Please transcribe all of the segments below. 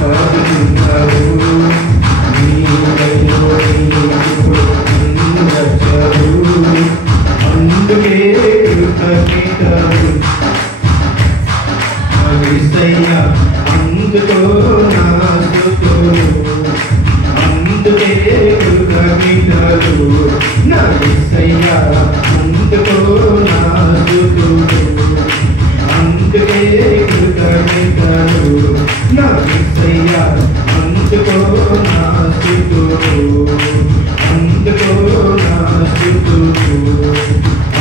పాడుతున్నావు నీ దయలో నీకు అందచరు అందుకే కృతజ్ఞతలు యేసయ్యా అందుకో నా స్తుతులు అందుకే కృతజ్ఞతలు నా యేసయ్యా అందుకో నా స్తుతులు అందుకే కృతజ్ఞతలు నా యేసయ్యా అందుకో నా స్తుతులు అందుకో నా స్తుతులు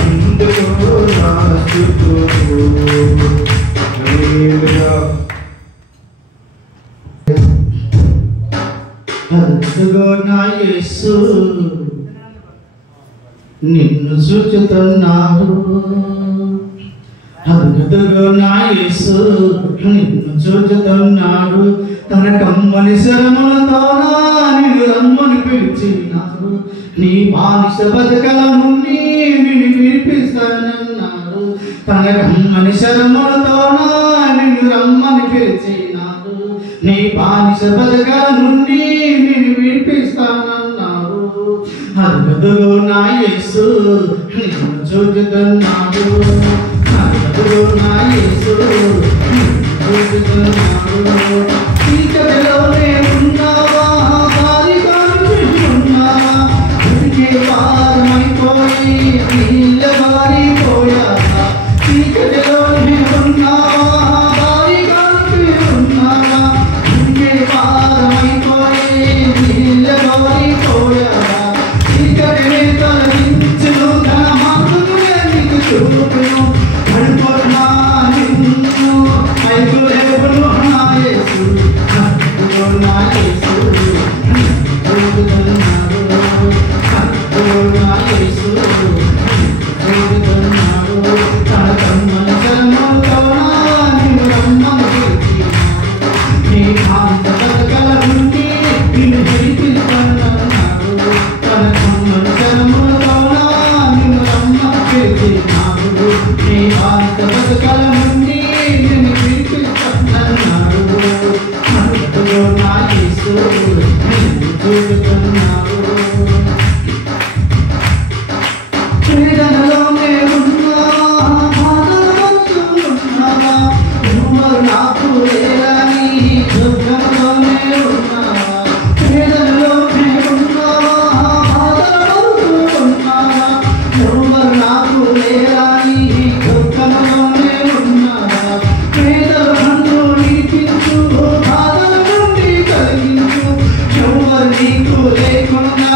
అందుకో నా స్తుతులు. హల్లెలూయా. అదుగో నా యేసు నిన్ను చూచుతున్నాడు అదుగో నా యేసు నిన్ను చూచుతున్నాడు తన కమ్మని శరములతో నిన్ను రమ్మని పిలిచినాడు నీ బానిస బతుకల నుండి నిన్ను విడిపిస్తానన్నాడు తన కమ్మని శరములతో నిన్ను రమ్మని పిలిచినాడు నీ బానిస బతుకల నుండి నిన్ను విడిపిస్తానన్నాడు అదుగో నా యేసు నిన్ను చూచుతున్నాడు అదుగో నా యేసు నిన్ను చూచుతున్నాడు చీకటిలోనే ఉన్నావా బాలికను ఉన్నావా ఉనికి పారమైపోయి నీళ్ళ మారిపోయావా చీకటిలోనే ఉన్నావా బాలికను ఉన్నావా ఉనికి పారమైపోయి నీళ్ళ మారిపోయావా చీకటిని తొలగించును తన మార్గములే నీకు చూపును పడిపోతున్నా నిన్ను ఐగులేవును నా యేసు అదుగో నా యేసు చూచుతున్నాడు అదుగో నా యేసు చూచుతున్నాడు తన కమ్మని శరములతో నిన్ను రమ్మని పిలిచినాడు నీ కాంత బతుకల నుండి నిన్ను విడిపిస్తానన్నాడు తన కమ్మని శరములతో నిన్ను రమ్మని పిలిచినాడు నీ కాంత బతుకల నుండి నిన్ను విడిపిస్తానన్నాడు అదుగో నా యేసు నిన్ను చూచుతున్నాడు వేదనలోనే ఉన్నావా బాధలో ఉన్నావా ఎవరు నాకు లేరని దుఃఖంలోనే ఉన్నావా వేదనలోనే ఉన్నావా బాధలో ఉన్నావా ఎవరు నాకు లేరని దుఃఖంలోనే ఉన్నావా పేదల నన్ను నీతించు బాధల నుండి కలిగించు ఎవరు నీకు లేకుండా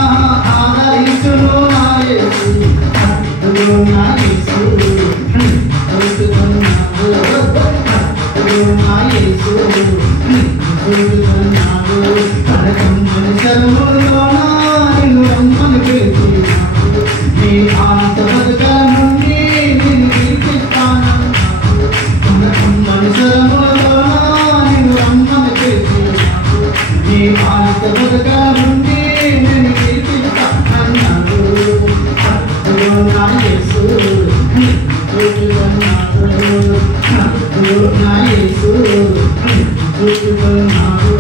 ఆదరించును నా యేసు అదుగో నా యేసు చూచుతున్నాడు అదుగో నా యేసు చూచుతున్నాడు తన కమ్మని శరములతో నిన్ను రమ్మని పిలిచినాడు నీ ఆనంద బతుకల నుండి నిన్ను విడిపిస్తానన్నాడు తన కమ్మని శరములతో నిన్ను రమ్మని పిలిచినాడు నీ ఆనంద బతుకల నుండి నిన్ను విడిపిస్తానన్నాడు అదుగో నా యేసు చూచుతున్నాడు అదుగో నా యేసు చూచుతున్నాడు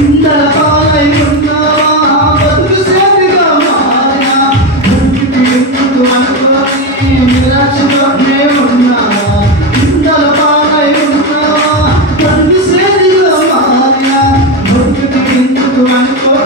ఇందల పాలై ఉన్నావా బతుకు సేవిగా మారినా బతుకు ఎందుకు అనుకోని నిరాశతోనే ఉన్నావా ఇందల పాలై ఉన్నావా బతుకు సేవిగా మారినా బతుకు ఎందుకు అనుకోని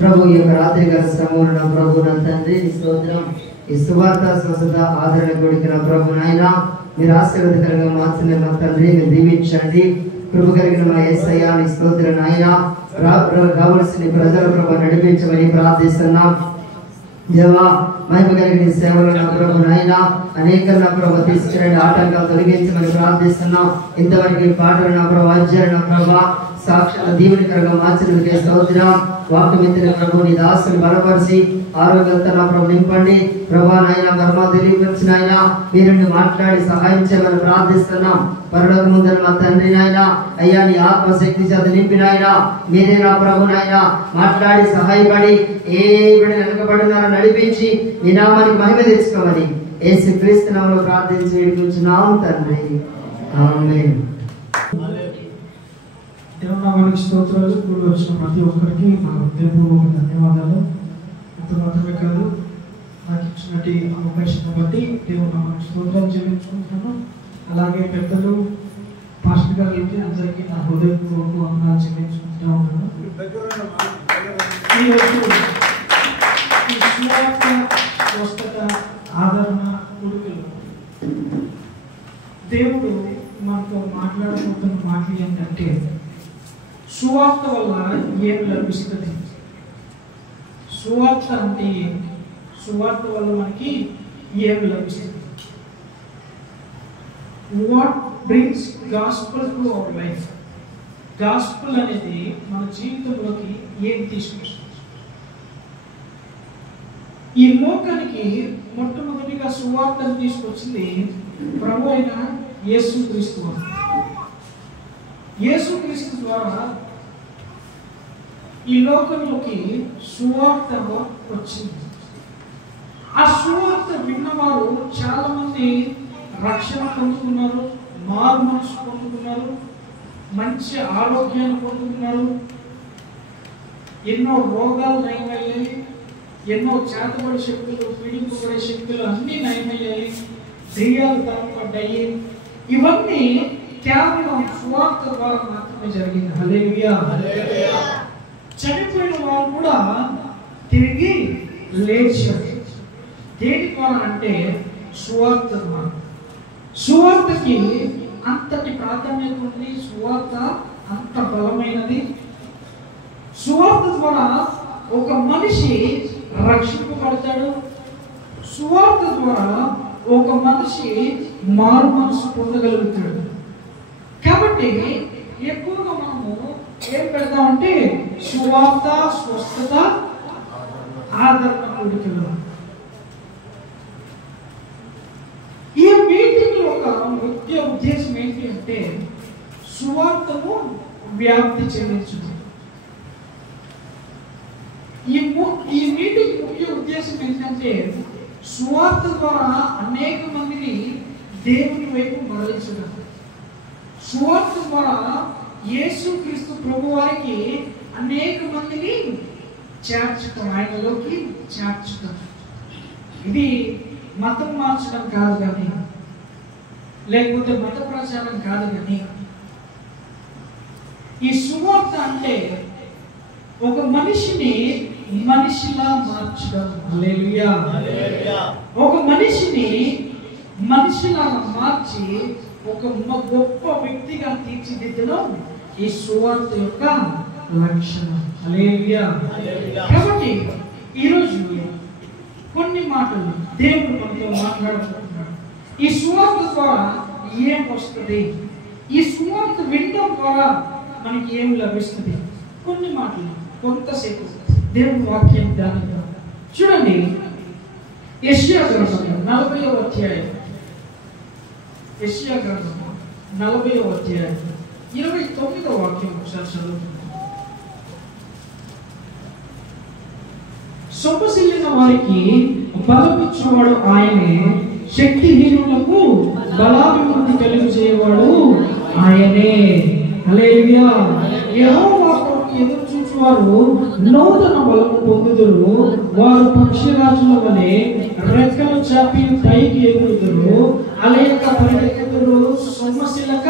ప్రభు ఈ యొక్క రాత్రి గల శ్రమలను ప్రభు నా తండ్రి స్తోత్రం. ఈ సువార్త స్వస్థత ఆదరణ కొడికిన ప్రభు నాయన మీరు ఆశీర్వాదకరంగా మార్చిన మా తండ్రి మీరు దీవించండి. కృప కలిగిన మా యేసయ్య నీ స్తోత్రం నాయన కావలసిన ప్రజల ప్రభు నడిపించమని ప్రార్థిస్తున్నాం. దేవా మహిమ కలిగిన సేవలు నా ప్రభు నాయన అనేక నా ప్రభు తీసుకురండి, ఆటంకాలు తొలగించమని ప్రార్థిస్తున్నాం. ఇంతవరకు ఈ పాటలు నా ప్రభు అధ్యాయులు నా ప్రభా సాక్షాత్ దీవెనకరంగా మార్చినందుకే స్తోత్రం. వాక్యం ఎత్తిన ప్రభు నీ దాసుని బలపరిచి ఆరోగ్యంతో నా ప్రభు నింపండి. ప్రభా నాయన మర్మ తెలియపరిచిన ఆయన మీరు మాట్లాడి సహాయం చేయమని ప్రార్థిస్తున్నాం. పరలోక ముందర మా తండ్రి నాయన అయ్యా నీ ఆత్మశక్తి చేత నింపిన ఆయన మీరే నా ప్రభు నాయన మాట్లాడి సహాయపడి ఏ బిడ్డ వెనకబడినారో నడిపించి నీ నామానికి మహిమ తెచ్చుకోమని యేసు క్రీస్తు నామములో ప్రార్థించి వేడుకుంటున్నాం తండ్రి. ఆమేన్. దేవుని స్తోత్రాలు. కూడి వచ్చిన ప్రతి ఒక్కరికి నా హృదయపూర్వక ధన్యవాదాలు. ఇంత మాత్రమే కాదు, నాకు ఇచ్చినటువంటి అవకాశం బట్టి దేవుని నామానికి స్తోత్రాలు చెల్లించుకుంటున్నాను. అలాగే పెద్దలు పాస్టర్ గారికి అందరికీ నా హృదయపూర్వక వందనాలు చెల్లించుకుంటూ ఉన్నాను. ఈరోజు ఈ సువార్త స్వస్థత ఆదరణ కొడుకులు దేవుడు మనతో మాట్లాడుకుంటున్న మాటలు ఏంటంటే సువార్త వల్ల ఏం లభిస్తుంది, సువార్త అంటే ఏంటి, సువార్త వల్ల మనకి ఏం లభిస్తుంది. What brings gospel to our life. Gospel అనేది మన జీవితంలోకి ఏం తీసుకొస్తుంది? ఈ లోకానికి మొట్టమొదటిగా సువార్తను తీసుకొచ్చింది ప్రభు అయిన యేసుక్రీస్తు. యేసుక్రీస్తు ద్వారా ఈ లోకంలోకి సువార్త వచ్చింది. ఆ సువార్త విన్నవారు చాలా మంది రక్షణ పొందుకున్నారు, మారు మనసు పొందుకున్నారు, మంచి ఆరోగ్యాన్ని పొందుకున్నారు, ఎన్నో రోగాలు నయమయ్యాయి, ఎన్నో చేతబడి శక్తులు, పీడింపబడే శక్తులు అన్నీ నయమయ్యాయి, దెయ్యాలు తరపడ్డాయి. ఇవన్నీ కేవలం సువార్త ద్వారా మాత్రమే జరిగింది. హల్లెలూయా. చనిపోయిన వారు కూడా తిరిగి లేచారు. దేని ద్వారా అంటే సువార్త ద్వారా. సువార్తకి అంతటి ప్రాధాన్యత ఉంది. సువార్త అంత బలమైనది. సువార్త ద్వారా ఒక మనిషి రక్షింపబడతాడు. సువార్త ద్వారా ఒక మనిషి మారు మనసు పొందగలుగుతాడు. కాబట్టి ఎక్కువగా మనము ఏం పెడతామంటే సువార్త, స్వస్థత, ఆదరణ కూడికలు. ఈ మీటింగ్ లో ఒక ముఖ్య ఉద్దేశం ఏంటి అంటే సువార్తను వ్యాప్తి చెందించడం. ఈ మీటింగ్ ముఖ్య ఉద్దేశం ఏంటంటే సువార్త ద్వారా అనేక మందిని దేవుని వైపు మరలించడం. సువార్త ద్వారా యేసుక్రీస్తు ప్రభు వారికి అనేక మందిని చేర్చడం, ఆయనలోకి చేర్చడం. ఇది మతం మార్చడం కాదు కానీ, లేకపోతే మత ప్రచారం కాదు కానీ, ఈ సువార్త అంటే ఒక మనిషిని మనిషిలా మార్చడం. హల్లెలూయా. ఒక మనిషిని మనిషిలా మార్చి ఒక గొప్ప వ్యక్తిగా తీర్చిదిద్దడం ఈ సువార్త యొక్క లక్షణం. హల్లెలూయా. కాబట్టి ఈరోజు కొన్ని మాటలు దేవుడు మనతో మాట్లాడుతున్నాడు. ఈ సువార్త ద్వారా ఏం వస్తుంది? ఈ సువార్త వినడం ద్వారా మనకి ఏం లభిస్తుంది? కొన్ని మాటలు కొంతసేపు దేవుని వాక్యం ధ్యానిద్దాం. చూడండి, యెషయా గ్రంథం 40వ అధ్యాయం, యెషయా గ్రంథం 40వ అధ్యాయం 29వ వాక్యం ఒకసారి చదువుతున్నాం. సొమ్మసిల్లిన వారికి బలమిచ్చేవాడు ఆయనే, శక్తిహీనులకు బలాభివృద్ధి కలిగించేవాడు ఆయనే. హల్లెలూయా. యెహోవా కొరకు ఎదురు చూచువారు నూతన బలము పొందుదురు. వారు పక్షిరాజుల వలె రెక్కలు చాపి పైకి ఎగురుదురు. అలయక పరిగెత్తుదురు, సొమ్మసిల్లక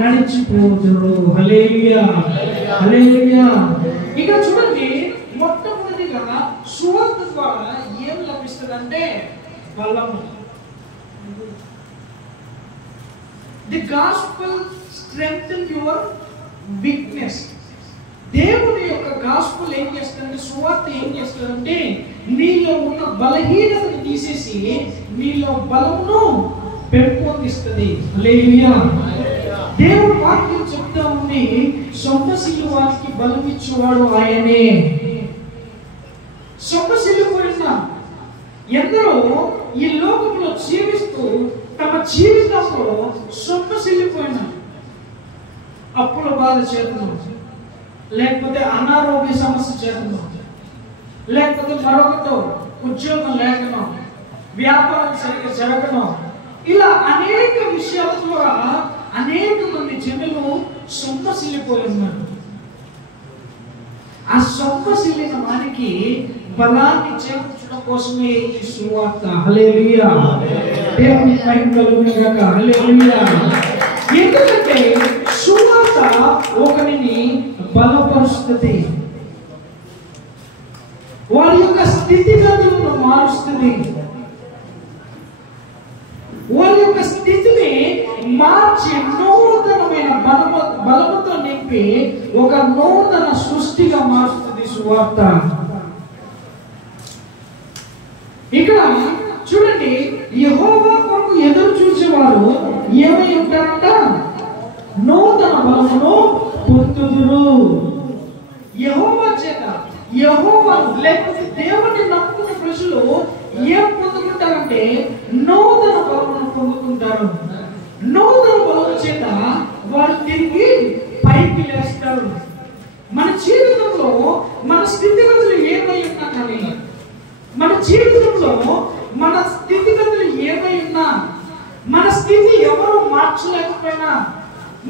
నడిచిపోదురు. హల్లెలూయా. హల్లెలూయా. ఇక చూడండి, మొట్టమొదటిగా సువార్త ద్వారా ఏం లభిస్తుందంటే బలము. The gospel strengthen your weakness. దేవుని యొక్క గాస్పెల్ ఏం చేస్తుందంటే, సువార్త ఏం చేస్తుందంటే నీలో ఉన్న బలహీనతను తీసేసి నీలో బలమును పెంపొందిస్తుంది. హల్లెలూయా. దేవుని వాక్యం చెప్తా ఉంది, సొమ్మసిల్లు వారికి బలమిచ్చేవాడు ఆయనే. సొమ్మసిల్లిపోయిన ఎందరో ఈ లోకంలో జీవిస్తూ తమ జీవితంలో సొమ్మసిల్లిపోయిన అప్పుల బాధ చేతను, లేకపోతే అనారోగ్య సమస్య చేతను, లేకపోతే మరొకతో ఉద్యోగం లేకనో, వ్యాపారం సరిగ్గా జరగనో, ఇలా అనేక విషయాల ద్వారా అనేక మంది జనులు సొమ్మసిల్లిపోయి ఉన్నారు. ఆ సొమ్మసిల్లిన వారికి బలాన్ని చేకూర్చడం కోసమే ఈ సువార్త. హల్లెలూయా. దేవుని మహిమ కలుగును గాక. హల్లెలూయా. ఎందుకంటే సువార్త ఒకరిని బలపరుస్తుంది, వారి యొక్క స్థితిగతులను మారుస్తుంది, వారి యొక్క స్థితిని మార్చి నూతనమైన బలముతో నింపి ఒక నూతన సృష్టిగా మారుస్తుంది సువార్త. ఇక్కడ చూడండి, యెహోవా కొరకు ఎదురు చూసేవారు నూతన బలమును పొందుకుంటారు. నూతన బలము చేత వారు తిరిగి పైకి లేస్తారు. మన జీవితంలో మన స్థితిగతులు ఏమై ఉన్నా కానీ, మన జీవితంలో మన స్థితిగతులు ఏమై ఉన్నా, మన స్థితి ఎవరు మార్చలేకపోయినా,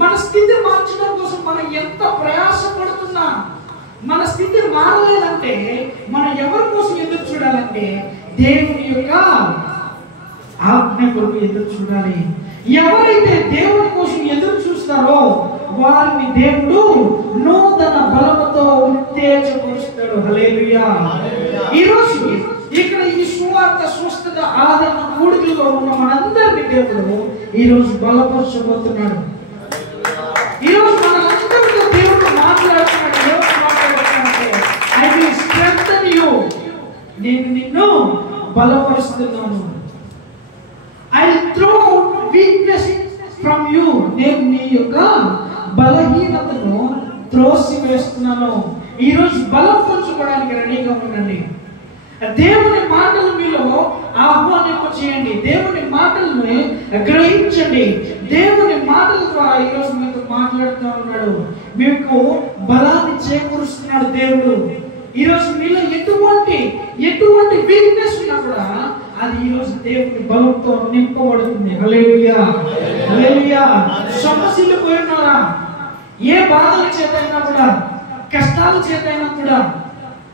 మన స్థితి మార్చడం కోసం మనం ఎంత ప్రయాసపడుతున్నా, మన స్థితి మారలేదంటే మనం ఎవరి కోసం ఎదురు చూడాలంటే దేవుని యొక్క ఆజ్ఞ కొరకు ఎదురు చూడాలి. ఎవరైతే దేవుని కోసం ఎదురు చూస్తారో వారిని దేవుడు నూతన బలముతో ఉత్తేజపరుస్తాడు. హల్లెలూయా. ఈరోజు ఇక్కడ ఈ సువార్త స్వస్థత ఆదరణ కూడికలో ఉన్న మనందరినీ దేవుడు ఈరోజు బలపరచబోతున్నాడు. ఈరోజు మనందరితో దేవుడు మాట్లాడుతున్నాడు. ఐ విల్ స్ట్రెంగ్థెన్ యు, నేను నిన్ను బలపరుస్తున్నాను. I will throw weakness from you, నేను నీ యొక్క బలహీనతను త్రోసివేస్తున్నాను. ఈరోజు బలం పంచుకోవడానికి రెడీగా ఉండండి. దేవుని మాటలు మీలో ఆహ్వానింప చేయండి. దేవుని మాటలను గ్రహించండి. దేవుని మాటల ద్వారా ఈరోజు మీతో మాట్లాడుతూ ఉన్నాడు. మీకు బలాన్ని చేకూరుస్తున్నాడు దేవుడు. ఈరోజు మీలో ఎటువంటి వీక్నెస్ ఉన్నా కూడా అది ఈరోజు దేవుని బలంతో నింపబడుతుంది. హల్లెలూయా, హల్లెలూయా. సమస్యలు పోయినారా, ఏ బాధల చేతైనా కూడా, కష్టాల చేతైనా కూడా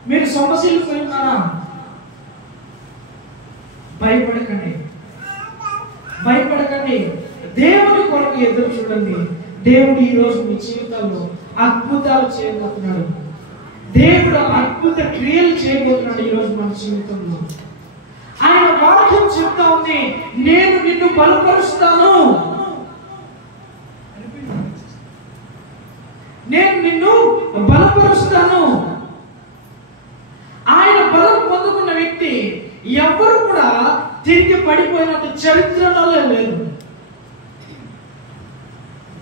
మీరు సమస్యలు పోయినారా, భయపడకండి. దేవుని కొరకు ఎదురు చూడండి. దేవుడు ఈ రోజు మీ జీవితాల్లో అద్భుతాలు చేయబోతున్నాడు. దేవుడు అద్భుత క్రియలు చేయబోతున్నాడు ఈ రోజు మన జీవితంలో. ఆయన వాక్యం చెప్తా ఉంది, నేను నిన్ను బలపరుస్తాను, నేను నిన్ను బలపరుస్తాను. ఆయన బలం పొందుకున్న వ్యక్తి ఎవరు కూడా తిరిగి పడిపోయినట్టు చరిత్రలో లేదు.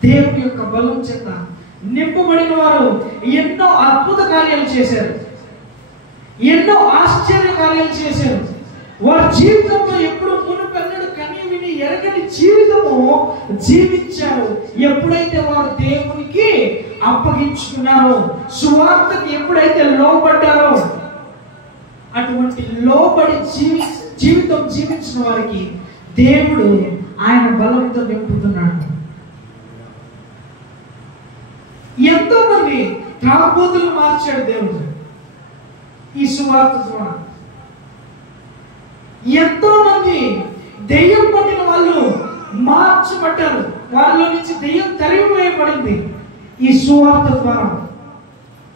దేవుని యొక్క బలం చేత నింపబడిన వారు ఎన్నో అద్భుత కార్యాలు చేశారు, ఎన్నో ఆశ్చర్య కార్యాలు చేశారు. వారి జీవితంలో ఎప్పుడు మునుపెన్నడు కని విని ఎరగని జీవితము జీవించారు. ఎప్పుడైతే వారు దేవునికి అప్పగించుకున్నారో, సువార్తకి ఎప్పుడైతే లోబడ్డారో, అటువంటి లోబడి జీవితం జీవించిన వారికి దేవుడు ఆయన బలంతో నింపుతున్నాడు. ఎంతో మంది తాగుబోతులు మార్చాడు దేవుడు ఈ సువార్త ద్వారా. ఎంతో మంది దెయ్యం పట్టిన వాళ్ళు మార్చబడ్డారు. వాళ్ళలో నుంచి దెయ్యం తరిమివేయబడింది ఈ సువార్త ద్వారా.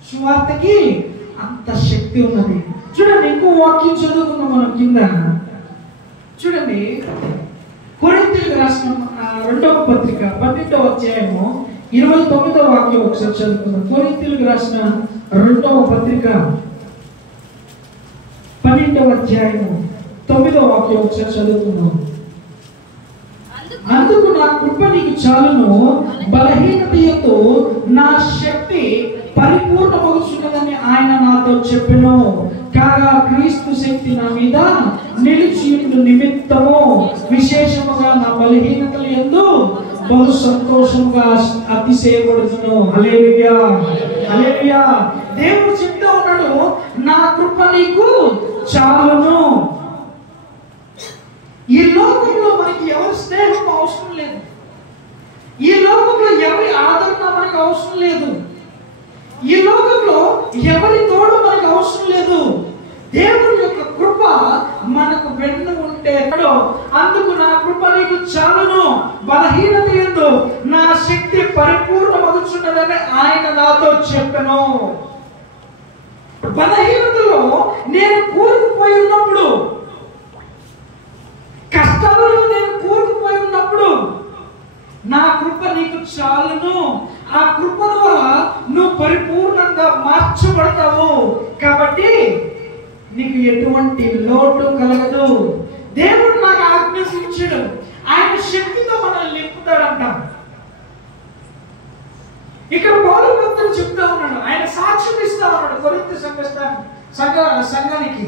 సువార్తకి అంత శక్తి ఉన్నది. చూడండి, ఇంకో వాక్యం చదువుకున్నాం మనం కింద. చూడండి, కొరింథీయులకు రాసిన 2వ పత్రిక 12వ అధ్యాయము 29వ వాక్యం ఒకసారి చదువుకుందాం. కొరింథీయులకు రాసిన 2వ పత్రిక 12వ అధ్యాయము 9వ వాక్యం ఒకసారి చదువుకుందాం. అందుకు నా కృప నీకు చాలును, బలహీనత యందు నా శక్తి పరిపూర్ణమగుచున్నదని ఆయన నాతో చెప్పెను. కాగా క్రీస్తు శక్తి నా మీద నిలిచియుండు నిమిత్తము విశేషముగా నా బలహీనతల యందు బహు సంతోషముగా అతిశయపడుతును. హల్లెలూయా, హల్లెలూయా. దేవుడు చెప్తా ఉన్నాడు, నా కృప నీకు చాలును. ఈ లోకంలో మనకి ఎవరి స్నేహం అవసరం లేదు. ఈ లోకంలో ఎవరి ఆదరణ మనకు అవసరం లేదు. ఈ లోకంలో ఎవరి తోడు మనకు అవసరం లేదు. దేవుని యొక్క కృప మనకు వెన్ను ఉంటే, అందుకు నా కృప నీకు చాలును, బలహీనత యందు నా శక్తి పరిపూర్ణమగుచున్నదని ఆయన నాతో చెప్పెను. బలహీనతలో నేను కూరుకుపోయి ఉన్నప్పుడు, కష్టాలలో నేను కూరుకుపోయి ఉన్నప్పుడు నా కృప నీకు చాలును. ఆ కృప ద్వారా నువ్వు పరిపూర్ణంగా మార్చబడతావు. కాబట్టి నీకు ఎటువంటి లోటు కలగదు. దేవుడు నాకు ఆజ్ఞాపించాడు, ఆయన శక్తితో మనల్ని నింపుతాడంట. ఇక్కడ పౌలు భక్తుడు చెప్తా ఉన్నాడు, ఆయన సాక్ష్యం ఇస్తా ఉన్నాడు కొరింథీ సంఘానికి.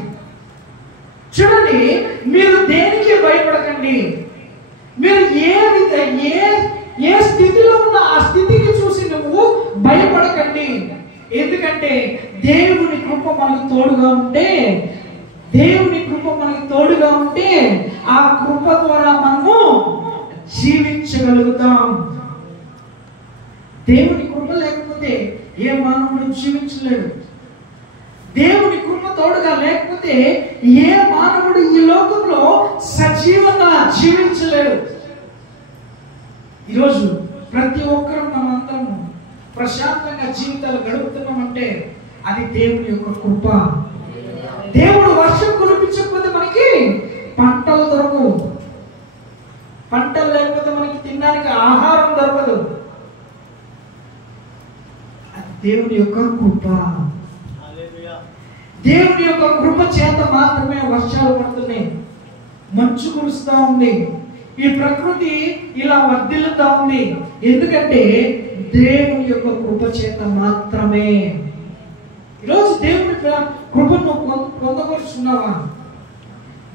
చూడండి, మీరు దేనికి భయపడకండి. ఎందుకంటే దేవుని కృప మనకు తోడుగా ఉంటే, దేవుని కృప మనకు తోడుగా ఉంటే ఆ కృప ద్వారా మనము జీవించగలుగుతాం. దేవుని కృప లేకపోతే ఏ మానవుడు జీవించలేడు. దేవుని కృప తోడుగా లేకపోతే ఏ మానవుడు ఈ లోకంలో సజీవంగా జీవించలేడు. ఈరోజు ప్రతి ఒక్కరూ మనమందరం ప్రశాంతంగా జీవితాలు గడుపుతున్నామంటే అది దేవుని యొక్క కృప. దేవుడు వర్షం కురిపించకపోతే మనకి పంటలు దొరకవు. పంటలు లేకపోతే మనకి తినడానికి ఆహారం దొరకదు. అది దేవుని యొక్క కృప. దేవుని యొక్క కృప చేత మాత్రమే వర్షాలు పడుతున్నాయి, మంచు కురుస్తూ ఉంది, ఈ ప్రకృతి ఇలా వర్ధిల్లుతా ఉంది. ఎందుకంటే దేవుని యొక్క కృప చేత మాత్రమే. ఈరోజు దేవుని కృపను పొందవచ్చున్నావా?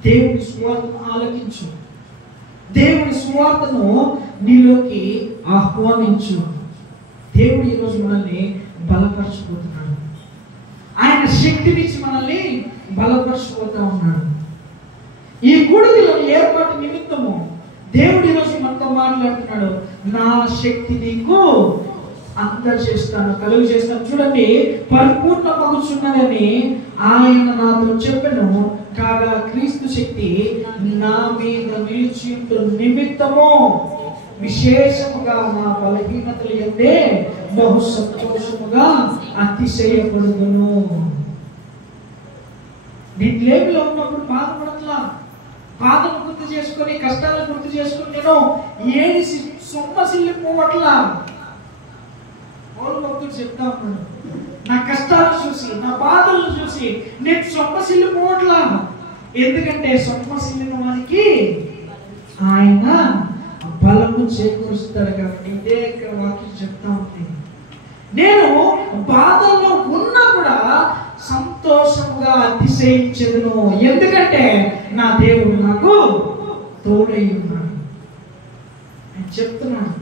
దేవుని సువార్తను ఆలకించు, దేవుని సువార్తను నీలోకి ఆహ్వానించు. దేవుడు ఈరోజు మనల్ని బలపరచబోతున్నాడు. ఆయన శక్తినిచ్చి మనల్ని బలపరచబోతా ఉన్నాడు. ఈ కూడికలో ఏర్పాటు నిమిత్తము దేవుడు ఈరోజు మనతో మాట్లాడుతున్నాడు. నా శక్తి నీకు అందజేస్తాను, కలుగు చేస్తాను. చూడండి, పరిపూర్ణ మగుచున్నదని ఆయన నాతో చెప్పెను. కాగా క్రీస్తు శక్తి నా మీద నిలిచి నిమిత్తము విశేషముగా నా బలహీనతలు ఎందే బహు సంతోషముగా అతిశయపడుదును. నేను లేమిలో ఉన్నప్పుడు బాధపడట్లా, బాధను గుర్తు చేసుకొని, కష్టాలను గుర్తు చేసుకొని నేను ఏడిసి సొమ్మసిల్లిపోవట్లా. భక్తుడు చెప్తా ఉన్నాడు, నా కష్టాలను చూసి, నా బాధలను చూసి నేను సొమ్మసిల్లిపోవట్లా. ఎందుకంటే సొమ్మసిల్లిన వారికి ఆయన బలము చేకూరుస్తాడు కాబట్టి. ఇదే ఇక్కడ వాక్యం చెప్తా ఉంది. నేను బాధల్లో ఉన్నా కూడా సంతోషంగా అతిశయించెదను, ఎందుకంటే నా దేవుడు నాకు తోడై ఉన్నాడు. నేను చెప్తున్నాను,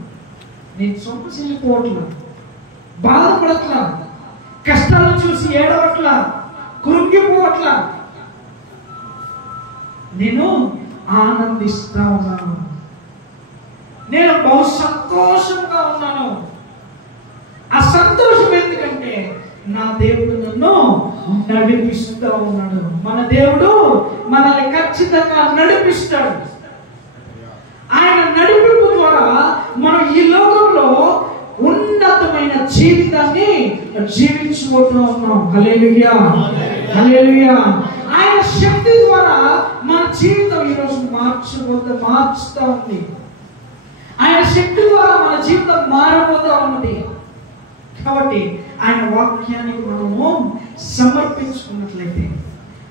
నేను సొమ్మసిల్లిపోవట్లా, బాధపడట్లా, కష్టాలను చూసి ఏడవట్లా, కృంగిపోవట్లా. నేను ఆనందిస్తా ఉన్నాను, నేను బహు సంతోషంగా ఉన్నాను. ఆ సంతోషం ఎందుకంటే నా దేవుడు నన్ను నడిపిస్తూ ఉన్నాడు. మన దేవుడు మనల్ని ఖచ్చితంగా నడిపిస్తాడు. ఆయన నడిపింపు ద్వారా మనం ఈ లోకంలో ఉన్నతమైన జీవితాన్ని జీవించబోతూ ఉన్నాం. హల్లెలూయా, హల్లెలూయా. ఆయన శక్తి ద్వారా మన జీవితం ఈరోజు మార్చుతూ ఉంది. ఆయన శక్తి ద్వారా మన జీవితం మారబోతూ ఉన్నది. కాబట్టి ఆయన వాక్యానికి మనము సమర్పించుకున్నట్లయితే,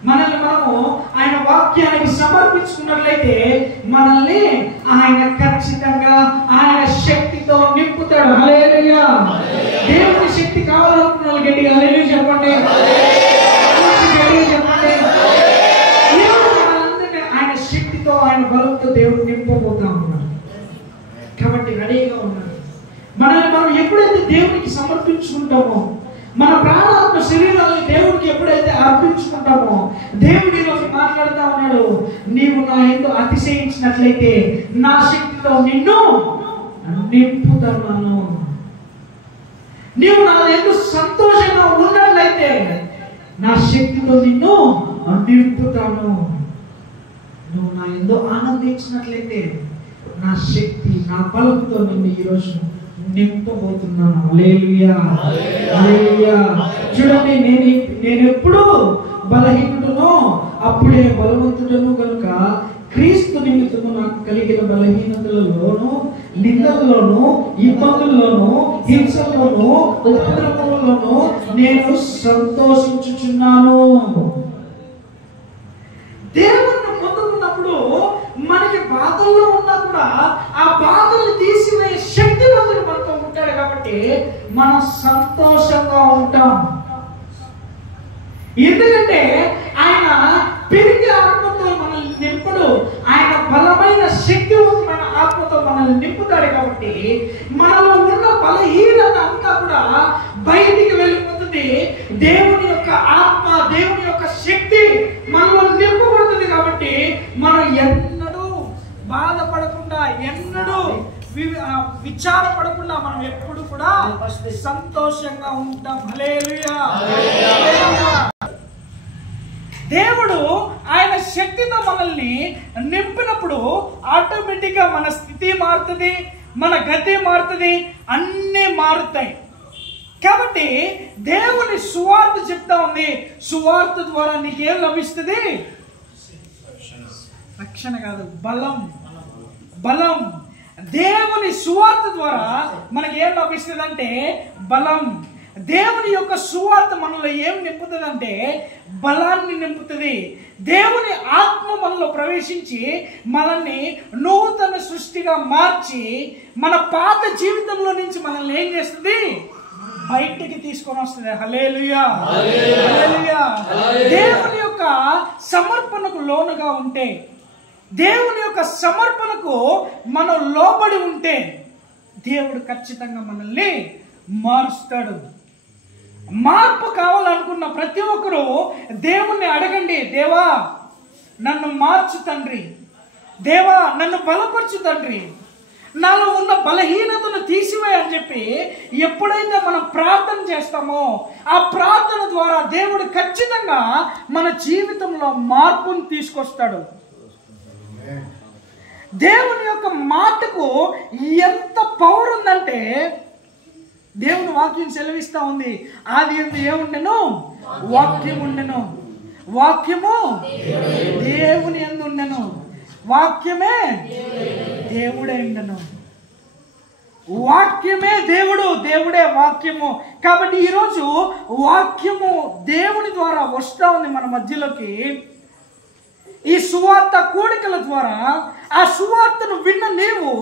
మనము ఆయన వాక్యానికి సమర్పించుకున్నట్లయితే మనల్ని ఆయన ఖచ్చితంగా ఆయన శక్తితో నింపుతాడు. హల్లెలూయా. దేవుని శక్తి కావాలనుకున్న వాళ్ళు గట్టిగా హల్లెలూయా చెప్పండి. ఆయన శక్తితో, ఆయన బలంతో దేవుడు నింపబోతా ఉన్నాడు. కాబట్టి రెడీగా ఉన్నాడు. మనల్ని మనం ఎప్పుడైతే దేవునికి సమర్పించుకుంటామో, మన ప్రాణాత్మ శరీరాన్ని దేవుడికి ఎప్పుడైతే అర్పించుకుంటామో, దేవుడు ఈరోజు మాట్లాడుతూ ఉన్నాడు, నీవు నా యందు అతిశయించినట్లయితే నా శక్తితో నిన్ను నింపుతాను. నీవు నా యందు సంతోషంగా ఉన్నట్లయితే నా శక్తితో నిన్ను నింపుతాను. నువ్వు నా యందు ఆనందించినట్లయితే నా శక్తి, నా బలంతో నిన్ను ఈరోజు నింపబోతున్నాను. హల్లెలూయా, హల్లెలూయా. చూడండి, నేను ఎప్పుడు బలహీనుడనో అప్పుడే బలవంతుడను కనుక క్రీస్తు నిమిత్తము నాకు కలిగిన బలహీనతలలోను, నిందల్లోను, ఇబ్బందుల్లోను, హింసల్లోను, ఉపద్రవముల్లోను నేను సంతోషించుచున్నాను. దేవుణ్ణి పొందుకున్నప్పుడు మనకి బాధల్లో ఉన్నా కూడా ఆ బాధల్ని తీసివేయ శక్తివంతుడు మనతో ఉంటాడు. కాబట్టి మనం సంతోషంగా ఉంటాం. ఎందుకంటే ఆయన పెరిగే ఆత్మతో మనల్ని నింపుడు, ఆయన బలమైన శక్తివంతమైన ఆత్మతో మనల్ని నింపుతాడు. కాబట్టి మనలో ఉన్న బలహీనత అంతా కూడా బయటికి వెళ్ళిపోతుంది. దేవుని యొక్క ఆత్మ, దేవుని యొక్క శక్తి మనలో నింపబడుతుంది. కాబట్టి మనం ఎన్నడూ బాధపడకుండా, ఎన్నడూ విచారపడకుండా మనం ఎప్పుడు కూడా సంతోషంగా ఉంటాం. హల్లెలూయా. దేవుడు ఆయన శక్తితో మనల్ని నింపినప్పుడు ఆటోమేటిక్ గా మన స్థితి మారుతుంది, మన గతి మారుతుంది, అన్నీ మారుతాయి. కాబట్టి దేవుని సువార్త చెప్తా ఉంది. సువార్త ద్వారా నీకేం లభిస్తుంది? రక్షణ కాదు, బలం. బలం. దేవుని సువార్త ద్వారా మనకి ఏం లభిస్తుంది అంటే బలం. దేవుని యొక్క సువార్త మనలో ఏం నింపుతుంది అంటే బలాన్ని నింపుతుంది. దేవుని ఆత్మ మనలో ప్రవేశించి మనల్ని నూతన సృష్టిగా మార్చి మన పాత జీవితంలో నుంచి మనల్ని ఏం చేస్తుంది? బయటికి తీసుకొని వస్తుంది. హల్లెలూయా. హల్లెలూయా. దేవుని యొక్క సమర్పణకు లోనుగా ఉంటే, దేవుని యొక్క సమర్పణకు మనం లోబడి ఉంటే దేవుడు ఖచ్చితంగా మనల్ని మారుస్తాడు. మార్పు కావాలనుకున్న ప్రతి ఒక్కరూ దేవుణ్ణి అడగండి. దేవా నన్ను మార్చు తండ్రి, దేవా నన్ను బలపరచు తండ్రి, నాలో ఉన్న బలహీనతను తీసివే అని చెప్పి ఎప్పుడైతే మనం ప్రార్థన చేస్తామో ఆ ప్రార్థన ద్వారా దేవుడు ఖచ్చితంగా మన జీవితంలో మార్పును తీసుకొస్తాడు. దేవుని యొక్క మాటకు ఎంత పవర్ ఉందంటే దేవుని వాక్యం సెలవిస్తా ఉంది. ఆది యందు ఏముండెను? వాక్యం ఉండెను, వాక్యము దేవుని యందు ఉండెను, వాక్యమే దేవుడే ఉండెను. వాక్యమే దేవుడు, దేవుడే వాక్యము. కాబట్టి ఈరోజు వాక్యము దేవుని ద్వారా వస్తా ఉంది మన మధ్యలోకి. ఈ సువార్త కూడికల ద్వారా ఆ సువార్తను విన్న నీవు,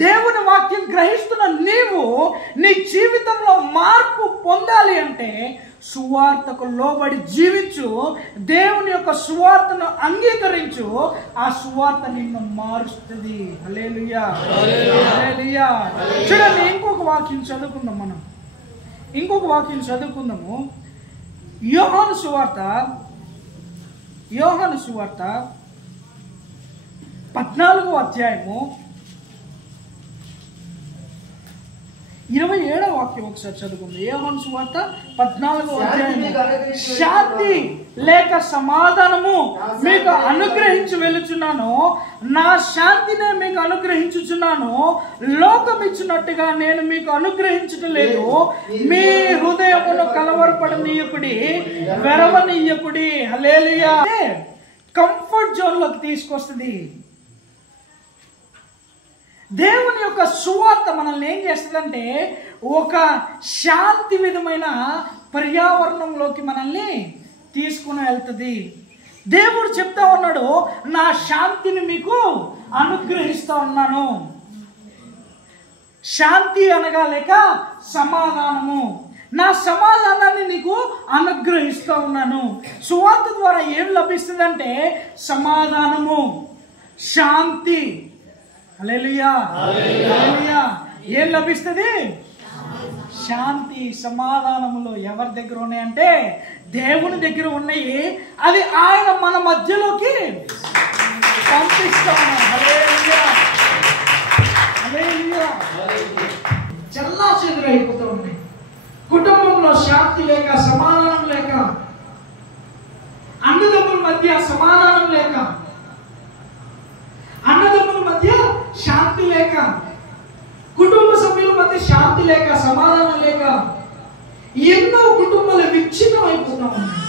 దేవుని వాక్యం గ్రహిస్తున్న నీవు నీ జీవితంలో మార్పు పొందాలి అంటే సువార్తకు లోబడి జీవించు, దేవుని యొక్క సువార్తను అంగీకరించు. ఆ సువార్త నిన్ను మారుస్తుంది. హల్లెలూయా. హల్లెలూయా. చూడండి, ఇంకొక వాక్యం చదువుకుందాం. మనం ఇంకొక వాక్యం చదువుకుందాము. యోహాను సువార్త 14వ అధ్యాయము 27వ వాక్యం ఒకసారి చదువుకుందాం. యోహాను సువార్త 14వ అధ్యాయము. శాంతి లేక సమాధానము మీకు అనుగ్రహించి వెళ్ళుచున్నాను, నా శాంతినే మీకు అనుగ్రహించుచున్నాను. లోకం ఇచ్చినట్టుగా నేను మీకు అనుగ్రహించటం లేదు. మీ హృదయమును కలవరపడనీయకుడి, వెరవనీయకుడి. హల్లెలూయా. కంఫర్ట్ జోన్ లోకి తీసుకొస్తుంది. దేవుని యొక్క సువార్త మనల్ని ఏం చేస్తుందంటే ఒక శాంతి విధమైన పర్యావరణంలోకి మనల్ని తీసుకుని వెళ్తుంది. దేవుడు చెప్తా ఉన్నాడు, నా శాంతిని మీకు అనుగ్రహిస్తా ఉన్నాను. శాంతి అనగా లేక సమాధానము, నా సమాధానాన్ని నీకు అనుగ్రహిస్తా ఉన్నాను. సువార్త ద్వారా ఏం లభిస్తుందంటే సమాధానము, శాంతి. హల్లెలూయా. హల్లెలూయా. ఏం లభిస్తుంది? శాంతి, సమాధానములు ఎవరి దగ్గర ఉన్నాయంటే దేవుని దగ్గర ఉన్నాయి. అది ఆయన మన మధ్యలోకి పంపిస్తా ఉన్నాడు. హల్లెలూయా. హల్లెలూయా. చల్లా చెదురు అయిపోతూ ఉన్నాయి. కుటుంబంలో శాంతి లేక, సమాధానం లేక, అన్నదమ్ముల మధ్య సమాధానం లేక, అన్నదమ్ముల మధ్య శాంతి లేక, కుటుంబ సభ్యుల మధ్య శాంతి లేక, సమాధానం లేక ఎన్నో కుటుంబాలు విచ్ఛిన్నం అయిపోతా ఉన్నాయి.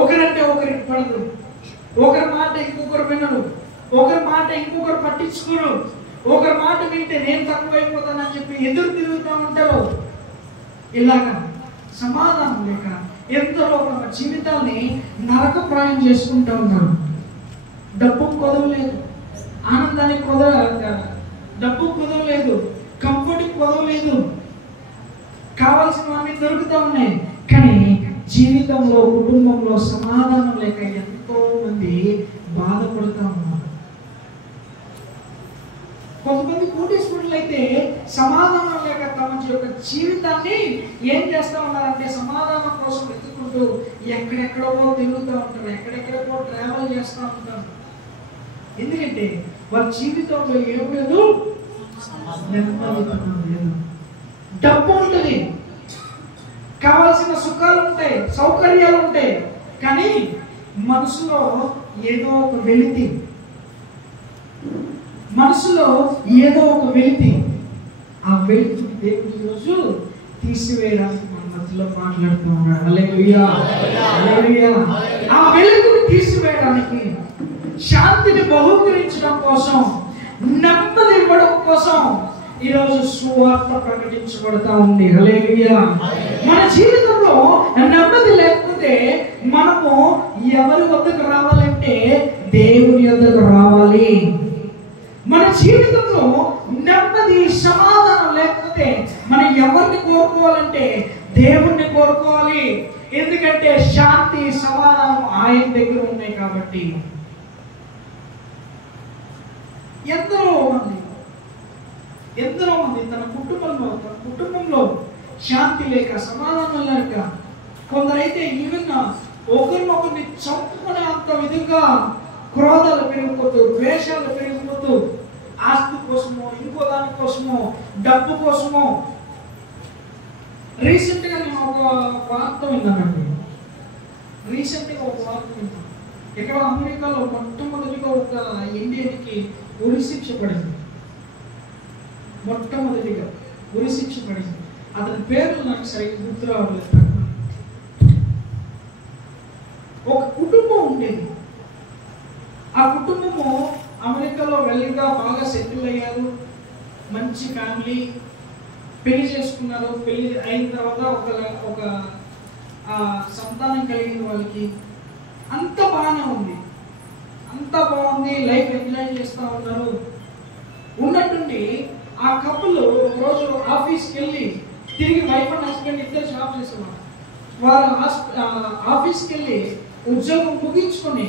ఒకరంటే ఒకరికి పడదు, ఒకరి మాట ఇంకొకరు వినరు, ఒకరి మాట ఇంకొకరు పట్టించుకోరు, ఒకరి మాట వింటే నేను తక్కువైపోతానని చెప్పి ఎదురు తిరుగుతూ ఉంటారు. ఇలాగా సమాధానం లేక ఎందరో తమ జీవితాన్ని నరకప్రాయం చేసుకుంటూ ఉన్నారు. డబ్బు కొదవలేదు, ఆనందానికి డబ్బు కొదవలేదు, కంఫర్ట్కి కొదవలేదు, కావాల్సినవన్నీ దొరుకుతూ ఉన్నాయి. కానీ జీవితంలో, కుటుంబంలో సమాధానం లేక ఎంతో మంది బాధపడుతూ ఉన్నారు. కొంతమంది కోటేశ్వరులు యవనస్తులైతే సమాధానం లేక తమ యొక్క జీవితాన్ని ఏం చేస్తా ఉన్నారంటే సమాధానం కోసం వెతుకుంటూ ఎక్కడెక్కడో తిరుగుతూ ఉంటారు, ఎక్కడెక్కడో ట్రావెల్ చేస్తూ ఉంటారు. ఎందుకంటే వారి జీవితంలో ఏం లేదు, నెమ్మదితనం లేదు. డబ్బు ఉంటుంది, కావాల్సిన సుఖాలు ఉంటాయి, సౌకర్యాలు ఉంటాయి, కానీ మనసులో ఏదో ఒక వెలితి, మనసులో ఏదో ఒక వెలితి. ఆ వెలితిని దేవుడు ఈరోజు తీసివేయడానికి మన మధ్యలో మాట్లాడుతూ ఉన్నాడు. హల్లెలూయా, హల్లెలూయా. ఆ వెలుగుని తీసివేయడానికి, శాంతిని బహుకరించడం కోసం, నెమ్మది ఇవ్వడం కోసం ఈరోజు సువార్త ప్రకటించబడతా ఉంది. హల్లెలూయా. మన జీవితంలో నెమ్మది లేకపోతే మనము ఎవరి వద్దకు రావాలంటే దేవుని వద్దకు రావాలి. మన జీవితంలో నెమ్మది సమాధానం లేకపోతే మనం ఎవరిని కోరుకోవాలంటే దేవుణ్ణి కోరుకోవాలి. ఎందుకంటే శాంతి సమాధానం ఆయన దగ్గర ఉన్నాయి కాబట్టి. ఎందరో మంది తన కుటుంబంలో శాంతి లేక సమాధానం లేక, కొందరైతే ఈవెన్ ఒకరినొకరిని చంపుకునే అంత విధంగా క్రోధాలు పెరిగిపోతూ, ద్వేషాలు పెరిగిపోతూ, ఆస్తి కోసమో ఇంకో దాని కోసమో డబ్బు కోసమో. రీసెంట్గా నేను ఒక వార్త విన్నానండి. ఇక్కడ అమెరికాలో మొట్టమొదటిగా ఒక ఇండియన్కి ఉరి శిక్ష పడింది. మొట్టమొదటిగా ఉరి శిక్ష పడింది. అతని పేరు నాకు సరిగ్గా గుర్తు రావట్లేదు. ఒక కుటుంబం ఉండేది. ఆ కుటుంబము అమెరికాలో వెళ్ళిగా బాగా సెటిల్ అయ్యారు, మంచి ఫ్యామిలీ, పెళ్లి చేసుకున్నారు. పెళ్లి అయిన తర్వాత ఒక సంతానం కలిగింది వాళ్ళకి. అంత బాగానే ఉంది, అంతా బాగుంది, లైఫ్ ఎంజాయ్ చేస్తూ ఉన్నారు. ఉన్నట్టుండి ఆ కపుల్ ఒకరోజు ఆఫీస్కి వెళ్ళి, తిరిగి వైఫ్ అండ్ హస్బెండ్ ఇద్దరు జాబ్ చేసేవారు. వారు ఆఫీస్కి వెళ్ళి ఉద్యోగం ముగించుకొని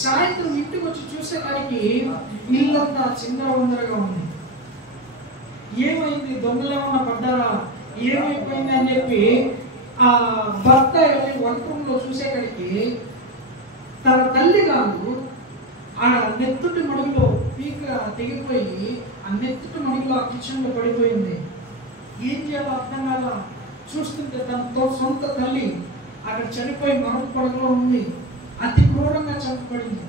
సాయంత్రం ఇంటికి వచ్చి చూసేకాడికి ఇల్లంతా చిందరవందరగా ఉంది. ఏమైంది, దొంగలు ఏమన్నా పడ్డారా, ఏమైపోయింది అని చెప్పి ఆ భర్త వెళ్ళి వంట రూమ్లో చూసేకాడికి తన తల్లి గారు ఆ నెత్తుటి మడుగులో పీక తెగిపోయి ఆ నెత్తుటి మడుగులో ఆ కిచెన్లో పడిపోయింది. ఏం చేయాలో అర్థం కాదా. చూస్తుంటే తన సొంత తల్లి అక్కడ చనిపోయి మరొక పడగలో ఉంది. అతి క్రూరంగా చంపబడింది.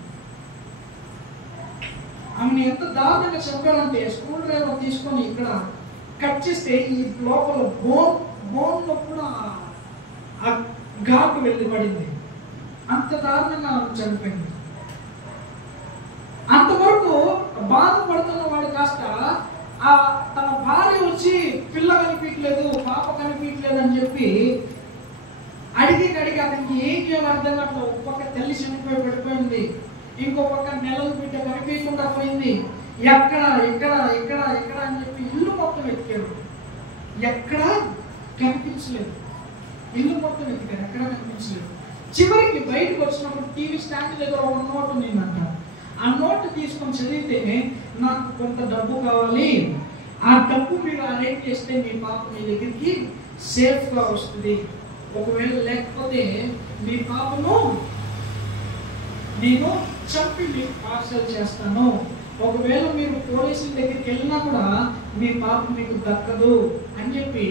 ఆమెను ఎంత దారుణంగా చంపాడంటే స్క్రూ డ్రైవర్ తీసుకొని ఇక్కడ కట్ చేస్తే ఈ లోపల బోన్లో కూడా ఆ ఘాటు వెళ్ళి పడింది. అంత దారుణంగా ఆమె చనిపోయింది. అంతవరకు బాధపడుతున్న వాడు కాస్త తన భార్య వచ్చి పిల్ల కనిపించలేదు, పాప కనిపించలేదు అని చెప్పి అడిగి అతనికి ఏం చేయాలి అర్థం కావట్లేదు. ఒక పక్క తల్లి చనిపోయి పడిపోయింది, ఇంకో పక్క నెలలు బిడ్డ కనిపించకుండా పోయింది. ఎక్కడ ఎక్కడ ఎక్కడ ఎక్కడ అని చెప్పి ఇల్లు మొత్తం వెతికారు, ఎక్కడ కనిపించలేదు. ఇల్లు మొత్తం వెతికారు, ఎక్కడ కనిపించలేదు. చివరికి బయటకు వచ్చినప్పుడు టీవీ స్టాండ్ దగ్గర ఒక నోట్ ఉండిందంట. ఆ నోట్ తీసుకొని చదివితే, నాకు కొంత డబ్బు కావాలి, ఆ డబ్బు మీరు అరేంజ్ చేస్తే మీ పాప మీ దగ్గరికి సేఫ్గా వస్తుంది, ఒకవేళ లేకపోతే మీ పాపను నేను చంపి మీకు పార్సల్ చేస్తాను, ఒకవేళ మీరు పోలీసుల దగ్గరికి వెళ్ళినా కూడా మీ పాప మీకు దక్కదు అని చెప్పి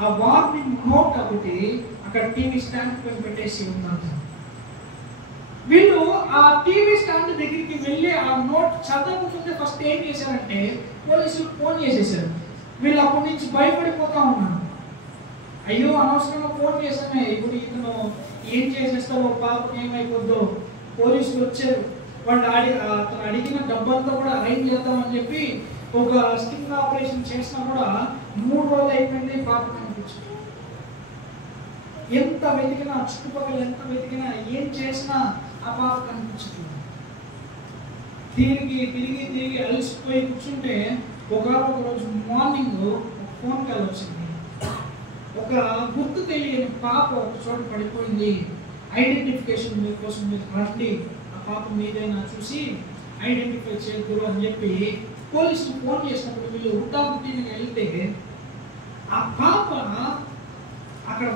ఆ వార్నింగ్ నోట్ ఒకటి అక్కడ టీవీ స్టాండ్ పైన పెట్టేసి ఉన్నారు. వీళ్ళు ఆ టీవీ స్టాండ్ దగ్గరికి వెళ్ళి ఆ నోట్ చదవకుంటే ఫస్ట్ ఏం చేశారంటే పోలీసులకు ఫోన్ చేసేసారు. వీళ్ళు అప్పటి నుంచి భయపడిపోతా ఉన్నారు. అయ్యో అనవసరంగా ఫోన్ చేశామే, ఇప్పుడు ఇతను ఏం చేసేస్తావో, పాపం ఏమైపోద్దో. పోలీసులు వచ్చారు, వాళ్ళు అతను అడిగిన డబ్బంతా కూడా అరేంజ్ చేద్దామని చెప్పి ఒక స్టింగ్ ఆపరేషన్ చేసినా కూడా 3 రోజులు అయిపోయింది, పాప కనిపించింది. ఎంత వెతికినా, చుట్టుపక్కల ఎంత వెతికినా, ఏం చేసినా ఆ పాప కనిపించదు. తిరిగి తిరిగి తిరిగి అలసిపోయి కూర్చుంటే ఒక రోజు మార్నింగ్ ఫోన్ కాల్ వచ్చింది. ఒక గుర్తు తెలియని పాప ఒక చోట పడిపోయింది, ఐడెంటిఫికేషన్ కోసం మీరు రండి, ఆ పాప మీదైనా చూసి ఐడెంటిఫై చేయకూడదు అని చెప్పి పోలీసులు ఫోన్ చేసినప్పుడు వీళ్ళు హుటాహుటిని వెళ్తే ఆ పాప అక్కడ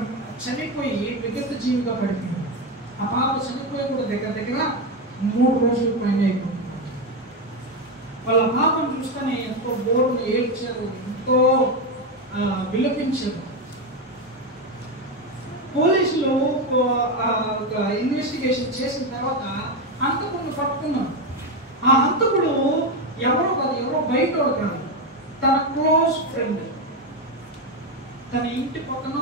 చనిపోయి విగత జీవిగా పడిపోయింది. ఆ పాప చనిపోయి కూడా దగ్గర దగ్గర 3 రోజుల పైన అయిపోతుంది. వాళ్ళ పాపను చూస్తేనే ఎంతో బోర్డును ఏడ్చారు, ఎంతో విలపించారు. పోలీసులు ఒక ఇన్వెస్టిగేషన్ చేసిన తర్వాత హంతకుడిని పట్టుకున్నారు. ఆ హంతకుడు ఎవరో కాదు, ఎవరో బయటోడు కాదు, తన క్లోజ్ ఫ్రెండ్. తన ఇంటి పక్కన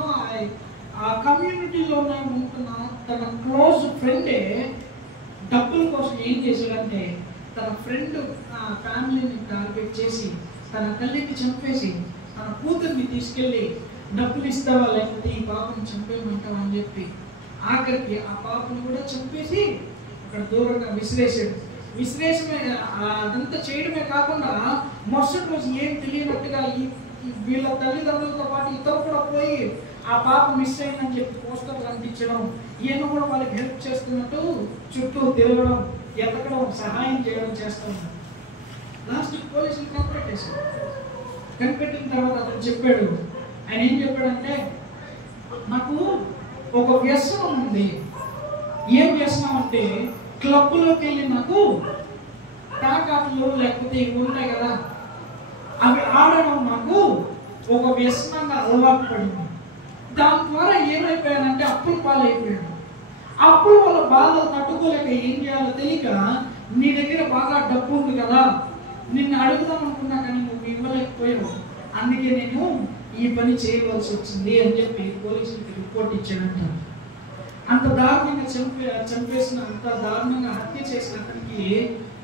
ఆ కమ్యూనిటీలోనే ఉంటున్న తన క్లోజ్ ఫ్రెండే డబ్బుల కోసం ఏం చేశాడంటే తన ఫ్రెండ్ ఫ్యామిలీని టార్గెట్ చేసి తన తల్లిని చంపేసి తన కూతుర్ని తీసుకెళ్ళి డబ్బులు ఇస్తావా లేకపోతే ఈ పాపను చంపేయమంటావా అని చెప్పి ఆఖరికి ఆ పాపను కూడా చంపేసి అక్కడ దూరంగా విసిరేసాడు. విసిరేసమే అదంతా చేయడమే కాకుండా మరుసటి రోజు ఏం తెలియనట్టుగా వీళ్ళ తల్లిదండ్రులతో పాటు ఇతరు కూడా పోయి ఆ పాప మిస్ అయిందని చెప్పి పోస్టర్లు అందించడం, ఈయన కూడా వాళ్ళకి హెల్ప్ చేస్తున్నట్టు చుట్టూ తిరగడం, ఎతకడం, సహాయం చేయడం చేస్తూ ఉన్నారు. లాస్ట్ పోలీసులు కనిపెట్టేశారు. కనిపెట్టిన తర్వాత అతను చెప్పాడు, ఆయన ఏం చెప్పాడంటే నాకు ఒక వ్యసనం ఉంది. ఏం వ్యసనం అంటే క్లబ్లోకి వెళ్ళి నాకు టాకాట్లు లేకపోతే ఇవి ఉంటాయి కదా, అవి ఆడడం నాకు ఒక వ్యసనంగా అలవాటు పడింది. దాని ద్వారా ఏమైపోయానంటే అప్పుల పాలైపోయాడు. అప్పుడు వాళ్ళ బాధలు తట్టుకోలేక ఏం చేయాలో తెలియక నీ దగ్గర బాగా డబ్బు ఉంది కదా, నిన్ను అడుగుదాం అనుకున్నా కానీ నువ్వు ఇవ్వలేకపోయావు, అందుకే నేను ఈ పని చేయవలసి వచ్చింది అని చెప్పి పోలీసులకి రిపోర్ట్ ఇచ్చాడంట. అంత దారుణంగా చంపేసిన, అంత దారుణంగా హత్య చేసిన అతనికి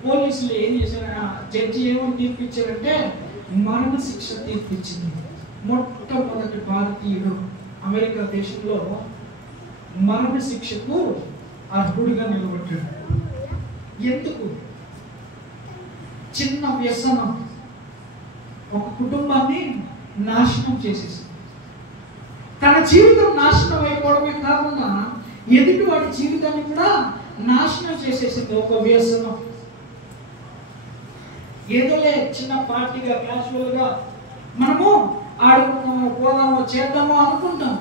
పోలీసులు ఏం చేశారు, జడ్జి ఏమని తీర్పిచ్చారంటే మరణ శిక్ష తీర్పిచ్చింది. మొట్టమొదటి భారతీయుడు అమెరికా దేశంలో మరణ శిక్షకు అర్హుడిగా నిలబడ్డాడు. ఎందుకు? చిన్న వ్యసనం ఒక కుటుంబాన్ని నాశనం చేసేసింది. తన జీవితం నాశనం అయిపోవడమే కాకుండా ఎదుటి వాడి జీవితాన్ని కూడా నాశనం చేసేసింది ఒక వ్యసనం. ఏదోలే చిన్న పార్టీగా క్యాజువల్గా మనము ఆడుకుందామో పోదామో చేద్దామో అనుకుంటాం.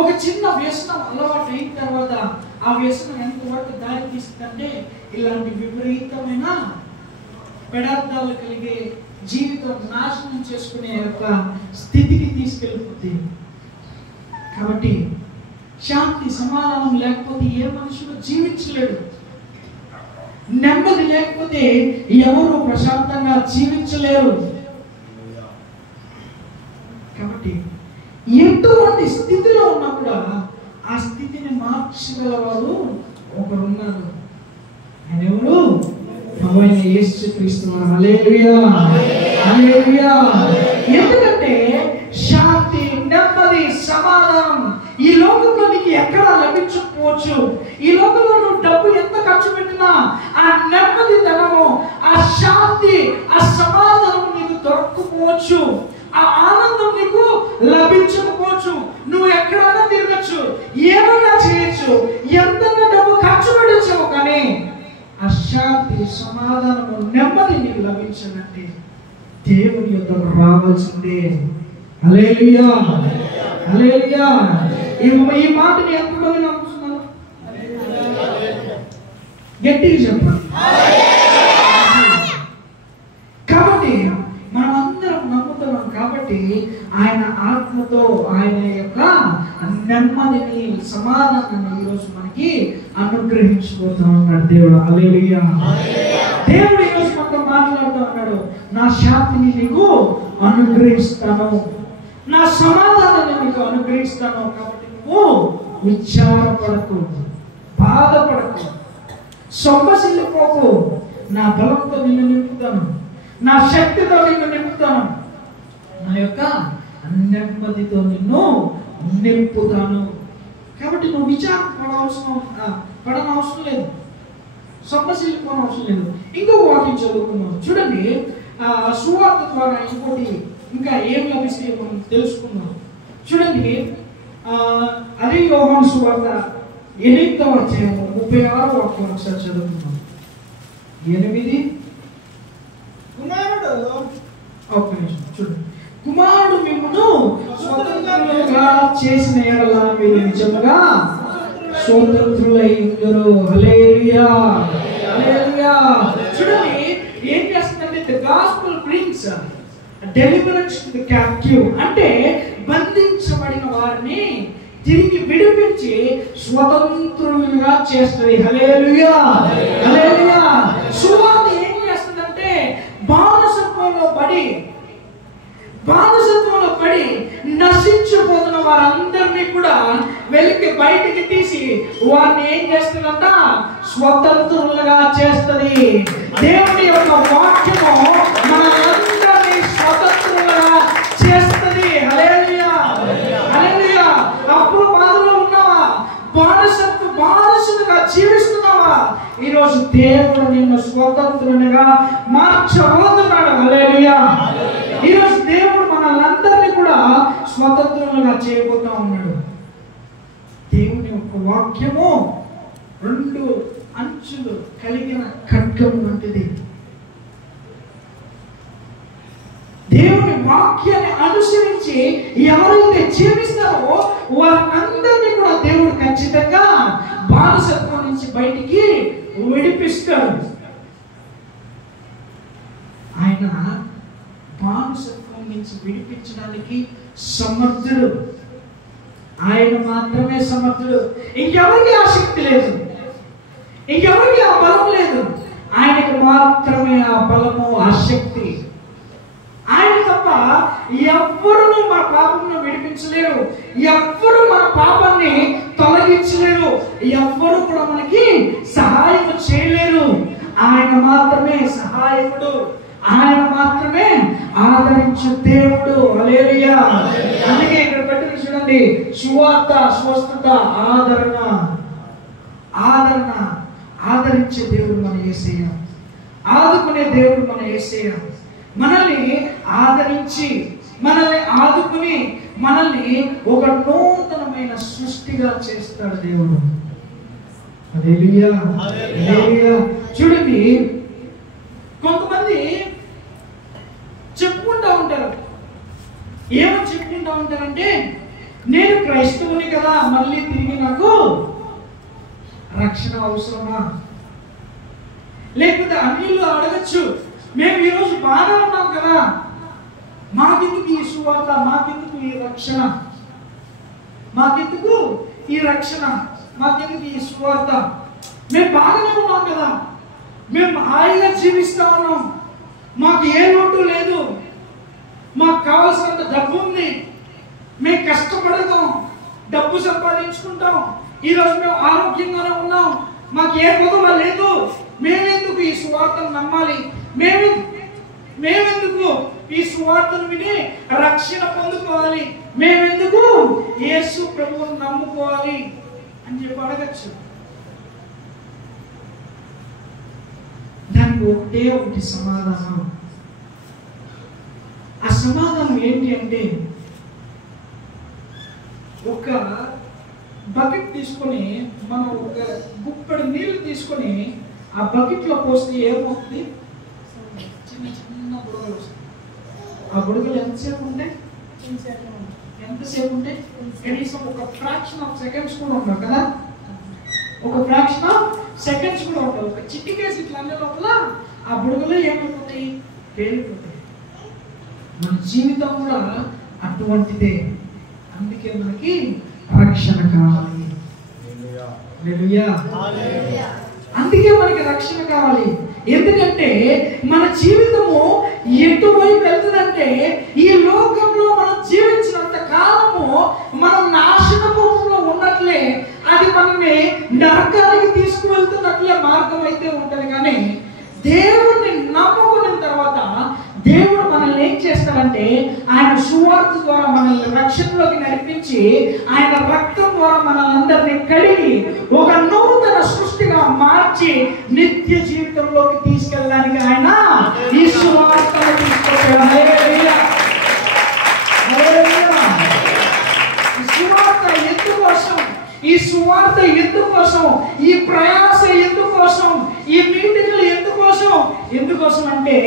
ఒక చిన్న వ్యసనం అలవాటు అయిన తర్వాత ఆ వ్యసనం ఎంతవరకు దారి తీస్తుందంటే ఇలాంటి విపరీతమైన పదార్థాలు కలిగే జీవితం నాశనం చేసుకునే యొక్క స్థితికి తీసుకెళ్ళిపోతుంది. కాబట్టి శాంతి సమాధానం లేకపోతే ఏ మనుషుడు జీవించలేడు. నెమ్మది లేకపోతే ఎవరు ప్రశాంతంగా జీవించలేరు. కాబట్టి ఎటువంటి స్థితిలో ఉన్నా కూడా ఆ స్థితిని మార్చగలవాడు ఒకరున్నారు. ఆయన ఎవరు? ప్రభువైన యేసుక్రీస్తు. హల్లెలూయా, హల్లెలూయా. ఎందుకంటే శాంతి, నెమ్మది, సమాధానం ఈ లోకంలో నీకు ఎక్కడా లభించకపోవచ్చు. ఈ లోకంలో నువ్వు డబ్బు ఎంత ఖర్చు పెట్టినా ఆ నెమ్మది ధనము, ఆ శాంతి, ఆ సమాధానం నీకు దొరకకపోవచ్చు. ఆ ఆనందం నీకు లభించకపోవచ్చు. నువ్వు ఎక్కడైనా తిరగచ్చు, ఏమైనా చేయొచ్చు, ఎంతైనా డబ్బు ఖర్చు పెట్టచ్చు, కానీ ఆ శాంతి, సమాధానము, నెమ్మది నీకు లభించాలంటే దేవుని యొద్దకు రావాల్సిందే. హల్లెలూయా, హల్లెలూయా. ఈ మాటని ఎంతమంది నమ్ముతున్నారు? గట్టిగా చెప్పండి. కాబట్టి మనం అందరం నమ్ముతున్నాం. కాబట్టి ఆయన ఆత్మతో ఆయన యొక్క నెమ్మదిని, సమాధానాన్ని ఈరోజు మనకి అనుగ్రహించిపోతా ఉన్నాడు దేవుడు. హల్లెలూయా. దేవుడు ఈరోజు మనతో మాట్లాడుతూ ఉన్నాడు, నా శాంతిని నీకు అనుగ్రహిస్తాను, నా సమాధానాన్ని నీకు అనుగ్రహిస్తాను. కాబట్టి నువ్వు విచారపడకు, బాధపడకు, సొమ్మసిల్లిపోకు. నా బలంతో నిన్ను నింపుతాను, నా శక్తితో నిన్ను నింపుతాను, నా యొక్క నెమ్మదితో నిన్ను నింపుతాను. కాబట్టి నువ్వు విచారం పడనవసరం లేదు, సొమ్మసిల్లిపోనవసరం లేదు. ఇంకొక వాక్యం చదువుకున్నాం చూడండి. సువార్త ద్వారా ఇంకోటి ఇంకా ఏం లభిస్తాయో మనం తెలుసుకున్నాం. చూడండి, అదే యోహాను సువార్త 8వ అధ్యాయము 36వ వాక్యం ఒకసారి చదువుకున్నాం. 8 ఒక నిమిషం చూడండి. కుమారుడు మిమ్మును స్వతంత్రులుగా చేసిన యెడల మీరు నిజముగా స్వతంత్రులైందురు. హల్లెలూయా, హల్లెలూయా. చూడండి ఏం చేస్తుందంటే the gospel brings deliverance to the captive. అంటే బంధించబడిన వారిని తిరిగి విడిపించి స్వతంత్రులుగా చేస్తుంది. హల్లెలూయా, హల్లెలూయా. సువార్త ఏం చేస్తుందంటే బానిసత్వంలో పడి నశించిపోతున్న వారందరినీ కూడా వెలికి బయటికి తీసి వారిని ఏం చేస్తుందంట? స్వతంత్రులుగా చేస్తుంది. దేవుని యొక్క వాక్యము మనందరినీ స్వతంత్రులుగా చేస్తుంది. హల్లెలూయా, హల్లెలూయా. అప్పుడు బాధలో ఉన్నావా? బానిసలుగా జీవిస్తున్నావా? ఈరోజు దేవుడు నిన్ను స్వతంత్రునిగా మార్చబోతున్నాడు. హల్లెలూయా. ఈరోజు దేవుడు మనల్ని కూడా స్వతంత్రులుగా చేయబోతా ఉన్నాడు. దేవుని యొక్క వాక్యము 2 అంచులు కలిగిన ఖడ్గం వంటిది. దేవుని వాక్యాన్ని అనుసరించి ఎవరైతే జీవిస్తారో వారందరినీ కూడా దేవుడు ఖచ్చితంగా బానిసత్వం నుంచి బయటికి విడిపిస్తాడు. ఆయన బానిసత్వం నుంచి విడిపించడానికి సమర్థుడు. ఆయన మాత్రమే సమర్థుడు. ఇంకెవరికి ఆ శక్తి లేదు, ఇంకెవరికి ఆ బలం లేదు. ఆయనకు మాత్రమే ఆ బలము, ఆ శక్తి. ఆయన తప్ప ఎవ్వరూ మన పాపమును విడిపించలేరు, ఎవ్వరూ మన పాపాన్ని తొలగించలేరు, ఎవ్వరూ కూడా మనకి సహాయం చేయలేరు. ఆయన మాత్రమే సహాయకుడు, ఆయన మాత్రమే ఆదరించు దేవుడు. హల్లెలూయా. అందుకే ఇక్కడ పెట్టిన చూడండి, సువార్త, స్వస్థత, ఆదరణ. ఆదరించే దేవుడు మన యేసయ్య, ఆదుకునే దేవుడు మన యేసయ్య. మనల్ని ఆదరించి, మనల్ని ఆదుకుని, మనల్ని ఒక నూతనమైన సృష్టిగా చేస్తాడు దేవుడు. హల్లెలూయా, హల్లెలూయా. చూడండి, కొంతమంది చెప్పుకుంటా ఉంటారు. ఏమని చెప్పుకుంటా ఉంటారంటే, నేను క్రైస్తవుని కదా, మళ్ళీ తిరిగి నాకు రక్షణ అవసరమా? లేకపోతే అన్యులు అడగచ్చు, మేము ఈరోజు బాగా ఉన్నాం కదా, మాకెందుకు ఈ సువార్త, మాకెందుకు ఈ రక్షణ, మాకెందుకు ఈ రక్షణ, మాకెందుకు ఈ సువార్త? మేము బాగానే ఉన్నాం కదా, మేము హాయిగా జీవిస్తా ఉన్నాం, మాకు ఏ లోటు లేదు, మాకు కావాల్సినంత డబ్బు ఉంది, మేము కష్టపడతాం, డబ్బు సంపాదించుకుంటాం, ఈరోజు మేము ఆరోగ్యంగానే ఉన్నాం, మాకు ఏ కొదవ లేదు, మేమెందుకు ఈ సువార్తను నమ్మాలి, మేమెందుకు ఈ సువార్తను విని రక్షణ పొందుకోవాలి, మేమెందుకు యేసు ప్రభువును నమ్ముకోవాలి అని చెప్పి అడగచ్చు. దానికి ఒకటి సమాధానం. ఆ సమాధానం ఏంటి అంటే, ఒక బకెట్ తీసుకొని మనం ఒక గుప్పెడు నీళ్లు తీసుకొని ఆ బకెట్ లో పోస్తే ఏమవుతుంది? చిన్న చిన్న బుడగలు వస్తాయి. ఆ బుడగలు ఎంతసేపు ఉంటాయి? కనీసం ఒక ఫ్రాక్షన్ ఆఫ్ సెకండ్స్ కూడా ఉండవు కదా, ఒక ఫ్రాక్షన్ ఆఫ్ సెకండ్స్ కూడా ఉండవు. ఒక చిటికేసి ఇట్లా అనే లోపల ఆ బుడగలు ఏమైపోతాయి? పేలిపోతాయి. మన జీవితం కూడా అటువంటిదే. అందుకే మనకి రక్షణ కావాలి. అందుకే మనకి రక్షణ కావాలి. ఎందుకంటే మన జీవితము ఎటువైపు వెళ్తుందంటే, ఈ లోకంలో మనం జీవించినంత కాలము మనం నాశనములో ఉన్నట్లే, అది మనల్ని నరకానికి తీసుకువెళ్తున్నట్లే మార్గం అయితే ఉంటుంది. కానీ దేవుణ్ణి నమ్ముకున్న తర్వాత దేవుడు మనల్ని ఏం చేస్తాడంటే, ఆయన సువార్త ద్వారా మనల్ని రక్షణలోకి నడిపించి, ఆయన రక్తం ద్వారా మనల్ని కడిగి ఒక నూతన సృష్టిగా మార్చి నిత్య జీవితంలోకి తీసుకెళ్ళడానికి ఆయన ఈ సువార్తను తీసుకొచ్చాడు. హల్లెలూయా, హల్లెలూయా. ఈ సువార్త ఎందుకోసం, ఈ ప్రయాస ఎందుకోసం, ఈ మీటింగ్లు ఎందుకోసం కోసం అంటే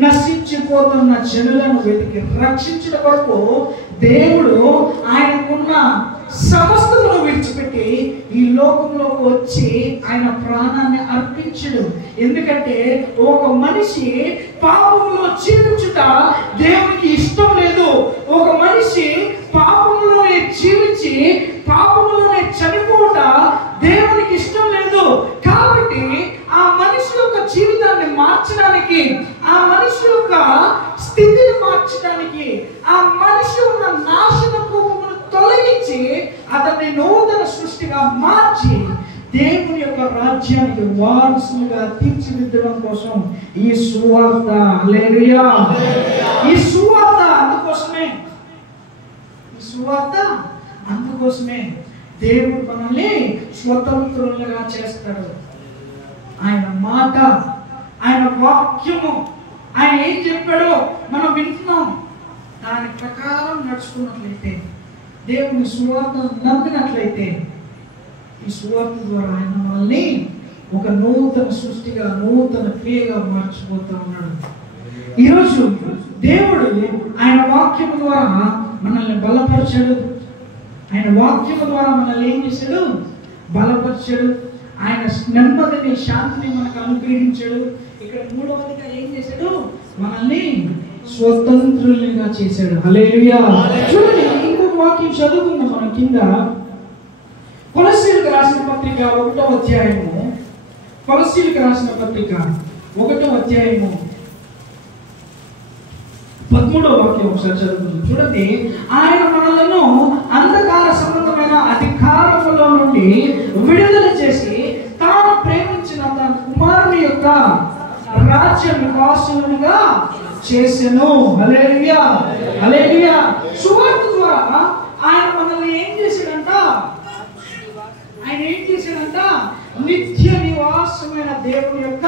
నశించిపోతున్న జనులను వెతికి రక్షించిన కొరకు దేవుడు ఆయనకున్న సమస్తమును విడిచిపెట్టి ఈ లోకంలోకి వచ్చి ఆయన ప్రాణాన్ని అర్పించడు. ఎందుకంటే ఒక మనిషి పాపంలో జీవించుట దేవునికి ఇష్టం లేదు. ఒక మనిషి పాపంలోనే జీవించి పాపంలోనే చనిపోవట దేవునికి ఇష్టం లేదు. కాబట్టి ఆ మనిషి యొక్క జీవితాన్ని మార్చడానికి, ఆ మనిషి యొక్క స్థితిని మార్చడానికి, ఆ మనిషి ఉన్న నాశనపు తొలగించి అతన్ని నూతన సృష్టిగా మార్చి దేవుని యొక్క రాజ్యానికి వారసులుగా తీర్చిదిద్దడం కోసం ఈ సువార్త. హల్లెలూయా. ఈ సువార్త అందుకోసమే దేవుడు మనల్ని స్వతంత్రులుగా చేస్తాడు. ఆయన మాట, ఆయన వాక్యము, ఆయన ఏం చెప్పాడో మనం వింటున్నాం. దాని ప్రకారం నడుచుకున్నట్లయితే, దేవుని సువార్తను నమ్మినట్లయితే, ఈ సువార్త ద్వారా ఆయన మనల్ని ఒక నూతన సృష్టిగా, నూతన క్రియగా మార్చిపోతూ ఉన్నాడు. ఈరోజు దేవుడు ఆయన వాక్యము ద్వారా మనల్ని బలపరిచాడు. ఆయన వాక్యము ద్వారా మనల్ని ఏం చేశాడు? బలపరిచాడు. ఆయన నెమ్మదిని, శాంతిని మనకు అనుగ్రహించాడు. ఇక్కడ మూడవదిగా ఏం చేశాడు? మనల్ని స్వతంత్రులుగా చేశాడు. హల్లెలూయా. చూడండి, ఇంకొక వాక్యం చదువుకుందాం మనం కింద. కొలస్సీయులకు రాసిన పత్రిక 1వ అధ్యాయము. కొలస్సీయులకు రాసిన పత్రిక 1వ అధ్యాయము 13వ వాక్యం ఒకసారి చదువుకుందాం. చూడండి, ఆయన మనలను అంధకార సంబంధమైన అధికారములో నుండి విడుదల చేసి తాను ప్రేమించిన తన కుమారుని యొక్క రాజ్య నివాసులుగా చేసెను. హల్లెలూయా. హల్లెలూయా. సువార్త ద్వారా ఆయన మనల్ని ఏం చేశాడంట? నిత్య నివాసమైన దేవుని యొక్క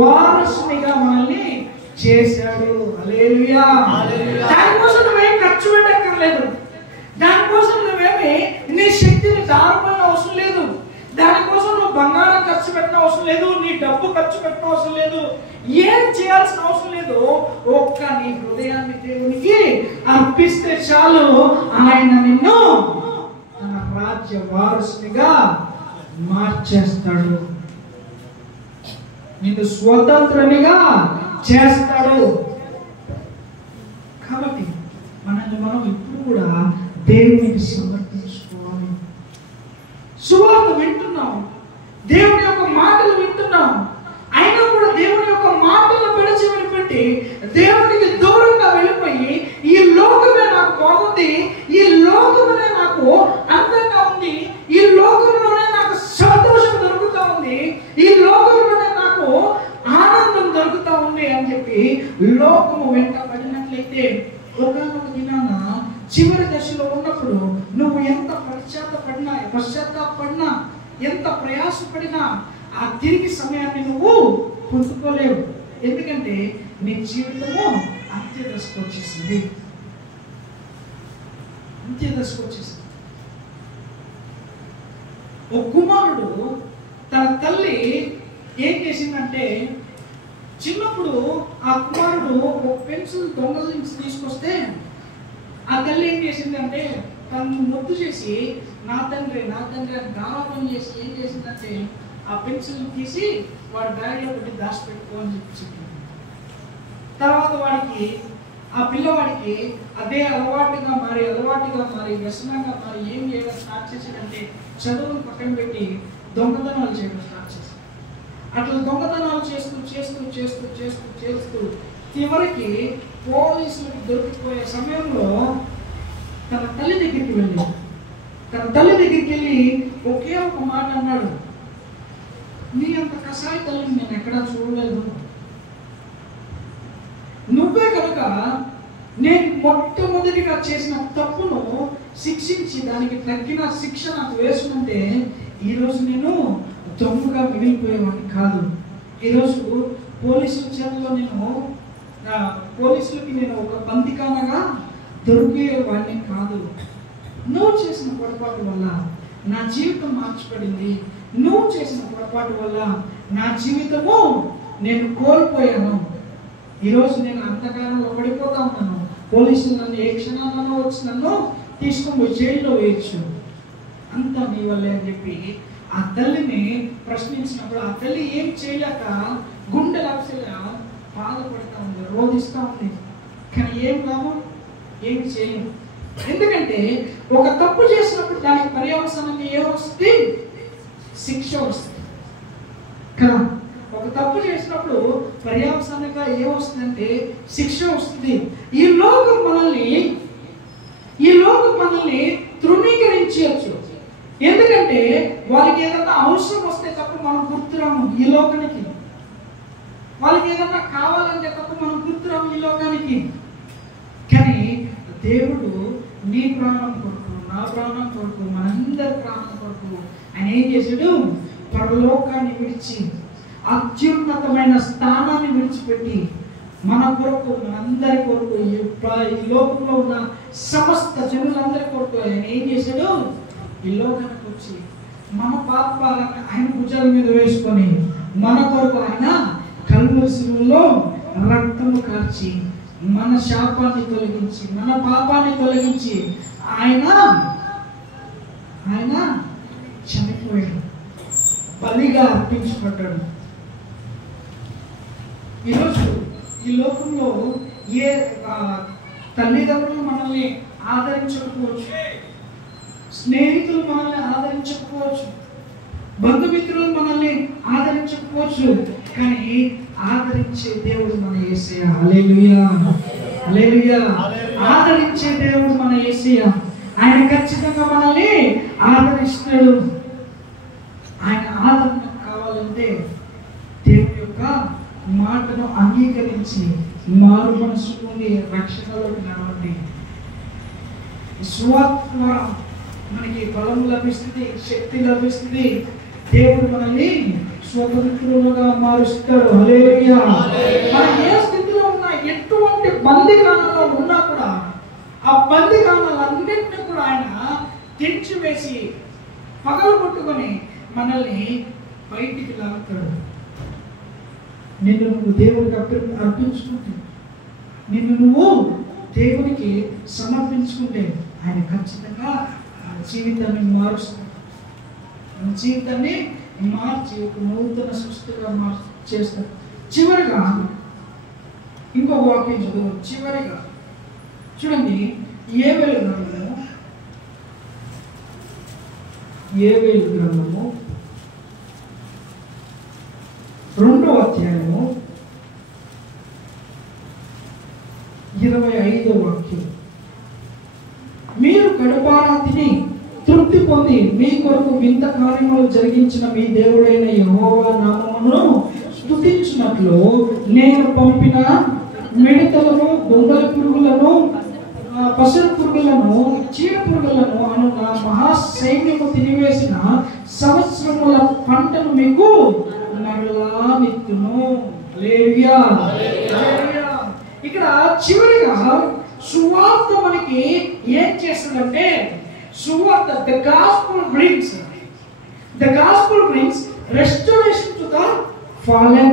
వారసునిగా మనల్ని చేశాడు. హల్లెలూయా. దానికోసం నువ్వేం ఖర్చు పెట్టక్కర్లేదు. దానికోసం నువ్వేమి నీ శక్తిని దారుపోయిన అవసరం లేదు. దానికోసం నువ్వు బంగారం ఖర్చు పెట్టిన అవసరం లేదు. నీ డబ్బు ఖర్చు పెట్టిన అవసరం లేదు. ఏం చేయాల్సిన అవసరం లేదు. ఒక్క నీ హృదయాన్ని దేవునికి అర్పిస్తే చాలు. ఆయన నిన్ను తన రాజ్య వారసునిగా మార్చేస్తాడు. నిన్ను స్వతంత్రునిగా చేస్తాడు. కాబట్టి మనల్ని మనం ఇప్పుడు కూడా దేవునికి సమర్పించుకోవాలి. సువార్త వింటున్నాం, దేవుని యొక్క మాటలు వింటున్నాం, అయినా కూడా దేవుని యొక్క మాటలు పెడిచి విడిపెట్టి దేవునికి దూరంగా వెళ్ళిపోయి ఈ లోకమే నాకు బాగుంది, ఈ లోకమే నాకు అందంగా ఉంది, ఈ లోకంలోనే నాకు సంతోషం దొరుకుతా ఉంది, ఈ లోకంలోనే నాకు ఆనందం దొరుకుతా ఉంది అని చెప్పి లోకము వెంట పడినట్లయితే ఒకనొక దినాన చివరి దశలో ఉన్నప్పుడు నువ్వు ఎంత పశ్చాత్తాపడినా ఎంత ప్రయాసపడినా ఆ తిరిగి సమయాన్ని నువ్వు పొందుకోలేవు. ఎందుకంటే నీ జీవితము అంత్యదశకు వచ్చేసింది. ఒక కుమారుడు తన తల్లి ఏం చేసిందంటే, చిన్నప్పుడు ఆ కుమారుడు ఒక పెన్సిల్ దొంగల నుంచి తీసుకొస్తే ఆ తల్లి ఏం చేసిందంటే తను ముద్దు చేసి నా తండ్రి అని గారాబం చేసి ఏం చేసిందంటే ఆ పెన్సిల్ తీసి వాడి బ్యాగ్లో పెట్టి దాచిపెట్టుకో అని చెప్పింది. తర్వాత ఆ పిల్లవాడికి అదే అలవాటుగా మారి వ్యసనంగా మారి ఏం చేయడం స్టార్ట్ చేశాడంటే చదువును పక్కన పెట్టి దొంగతనాలు చేయడం స్టార్ట్ చేశాడు. అట్లా దొంగతనాలు చేస్తూ చివరికి పోలీసులకు దొరికిపోయే సమయంలో తన తల్లి దగ్గరికి వెళ్ళి ఒకే ఒక మాట అన్నాడు, నీ అంత కసాయి తల్లిని నేను ఎక్కడా చూడలేదు. నువ్వే కనుక నేను మొట్టమొదటిగా చేసిన తప్పును శిక్షించి దానికి తగ్గిన శిక్ష నాకు వేసుకుంటే ఈరోజు నేను దొంగగా మిగిలిపోయేవాడిని కాదు. ఈరోజు పోలీసుల చేతిలో పోలీసులకి నేను ఒక బందికానగా దొరికేవాడిని కాదు. నువ్వు చేసిన పొరపాటు వల్ల నా జీవితం మార్చబడింది. నువ్వు చేసిన పొరపాటు వల్ల నా జీవితము నేను కోల్పోయాను. ఈరోజు నేను అంతకాలంలో పడిపోతా ఉన్నాను. పోలీసులు నన్ను ఏ క్షణాలను వచ్చి నన్ను తీసుకొని పోయి జైల్లో వేయచ్చు, అంతా నీ వల్లే అని చెప్పి ఆ తల్లిని ప్రశ్నించినప్పుడు ఆ తల్లి ఏం చేయలేక గుండె లక్షలా బాధపడతా ఉంది, రోధిస్తూ ఉంది. కానీ ఏం లాభం? ఏం చేయలేదు. ఎందుకంటే ఒక తప్పు చేసినప్పుడు దానికి పర్యవసానంగా ఏమొస్తుంది? శిక్ష వస్తుంది కదా. ఒక తప్పు చేసినప్పుడు పర్యవసానంగా ఏమొస్తుందంటే శిక్ష వస్తుంది. ఈ లోకం మనల్ని తృణీకరించవచ్చు. ఎందుకంటే వాళ్ళకి ఏదన్నా అవసరం వస్తే తప్ప మనం గుర్తురాము ఈ లోకానికి. వాళ్ళకి ఏదన్నా కావాలంటే తప్ప మనం గుర్తురాము ఈ లోకానికి. కానీ దేవుడు నీ ప్రాణం కొరకు, నా ప్రాణం కొరకు, మనందరి ప్రాణం కొరకు ఆయన ఏం చేశాడు? పరలోకాన్ని విడిచి అత్యున్నతమైన స్థానాన్ని విడిచిపెట్టి మన కొరకు, మనందరి కొరకు, ఈ లోకంలో ఉన్న సమస్త జనులందరి కొరకు ఆయన ఏం చేశాడు? ఈ లోకానికి వచ్చి మన పాపాలను ఆయన భుజాల మీద వేసుకొని మన కొరకు ఆయన కల్వరి శిలువలో రక్తము కార్చి మన శాపాన్ని తొలగించి, మన పాపాన్ని తొలగించి ఆయన చనిపోయాడు, బలిగా అర్పించబడ్డాడు. ఈరోజు ఈ లోకంలో ఏ తల్లిదండ్రులు మనల్ని ఆదరించకపోవచ్చు, స్నేహితులు మనల్ని ఆదరించకపోవచ్చు, బంధుమిత్రులు మనల్ని ఆదరించకపోవచ్చు, కానీ ఆదరించే దేవుడు మన యేసయ్య. హల్లెలూయా, హల్లెలూయా. ఆదరించే దేవుడు మన యేసయ్య. ఆయన ఖచ్చితంగా మనల్ని ఆదరిస్తాడు. ఆయన ఆదరణ కావాలంటే దేవుని యొక్క మాటను అంగీకరించి మారు మనసు నుండి రక్షణలోకి నడవండి. సువార్త ద్వారా మనకి బలం లభిస్తుంది, శక్తి లభిస్తుంది. దేవుడు మనల్ని స్వతంత్రులుగా మారుస్తాడు. హల్లెలూయా. మనం ఏ స్థితిలో ఉన్నా, ఎటువంటి బందిఖానాలో ఉన్నా కూడా ఆ బందిఖానాలన్నింటినీ కూడా ఆయన తెంచివేసి పగలగొట్టుకొని మనల్ని బయటికి లాగుతాడు. నిన్ను నువ్వు దేవుడికి అర్పించుకుంటే, నిన్ను నువ్వు దేవునికి సమర్పించుకుంటే ఆయన ఖచ్చితంగా జీవితాన్ని మారుస్తాడు. జీవితాన్ని మార్చి ఒక నూతన సృష్టిగా చేస్తాడు. చివరిగా ఇంకో వాక్యం చదువు. చివరిగా చూడండి, యోవేలు గ్రంథము 2వ అధ్యాయము 25వ వాక్యం. మీరు కడుపారా తిని తృప్తి పొంది మీ కొరకు వింత కార్యములు జరిగించిన మీ దేవుడైన యెహోవా నామమును స్తుతించినట్లు నేను పంపిన మిడతలను, దొంగల పురుగులను, పసరు పురుగులను, చీడ పురుగులను అను నా మహాసైన్యము తినివేసిన సంవత్సరముల పంటను మీకు మరలా విత్తును. హల్లెలూయా, హల్లెలూయా. ఇక్కడ చివరిగా సువార్త మనకి ఏం చేస్తుందంటే, సువార్త the gospel brings restoration to the fallen.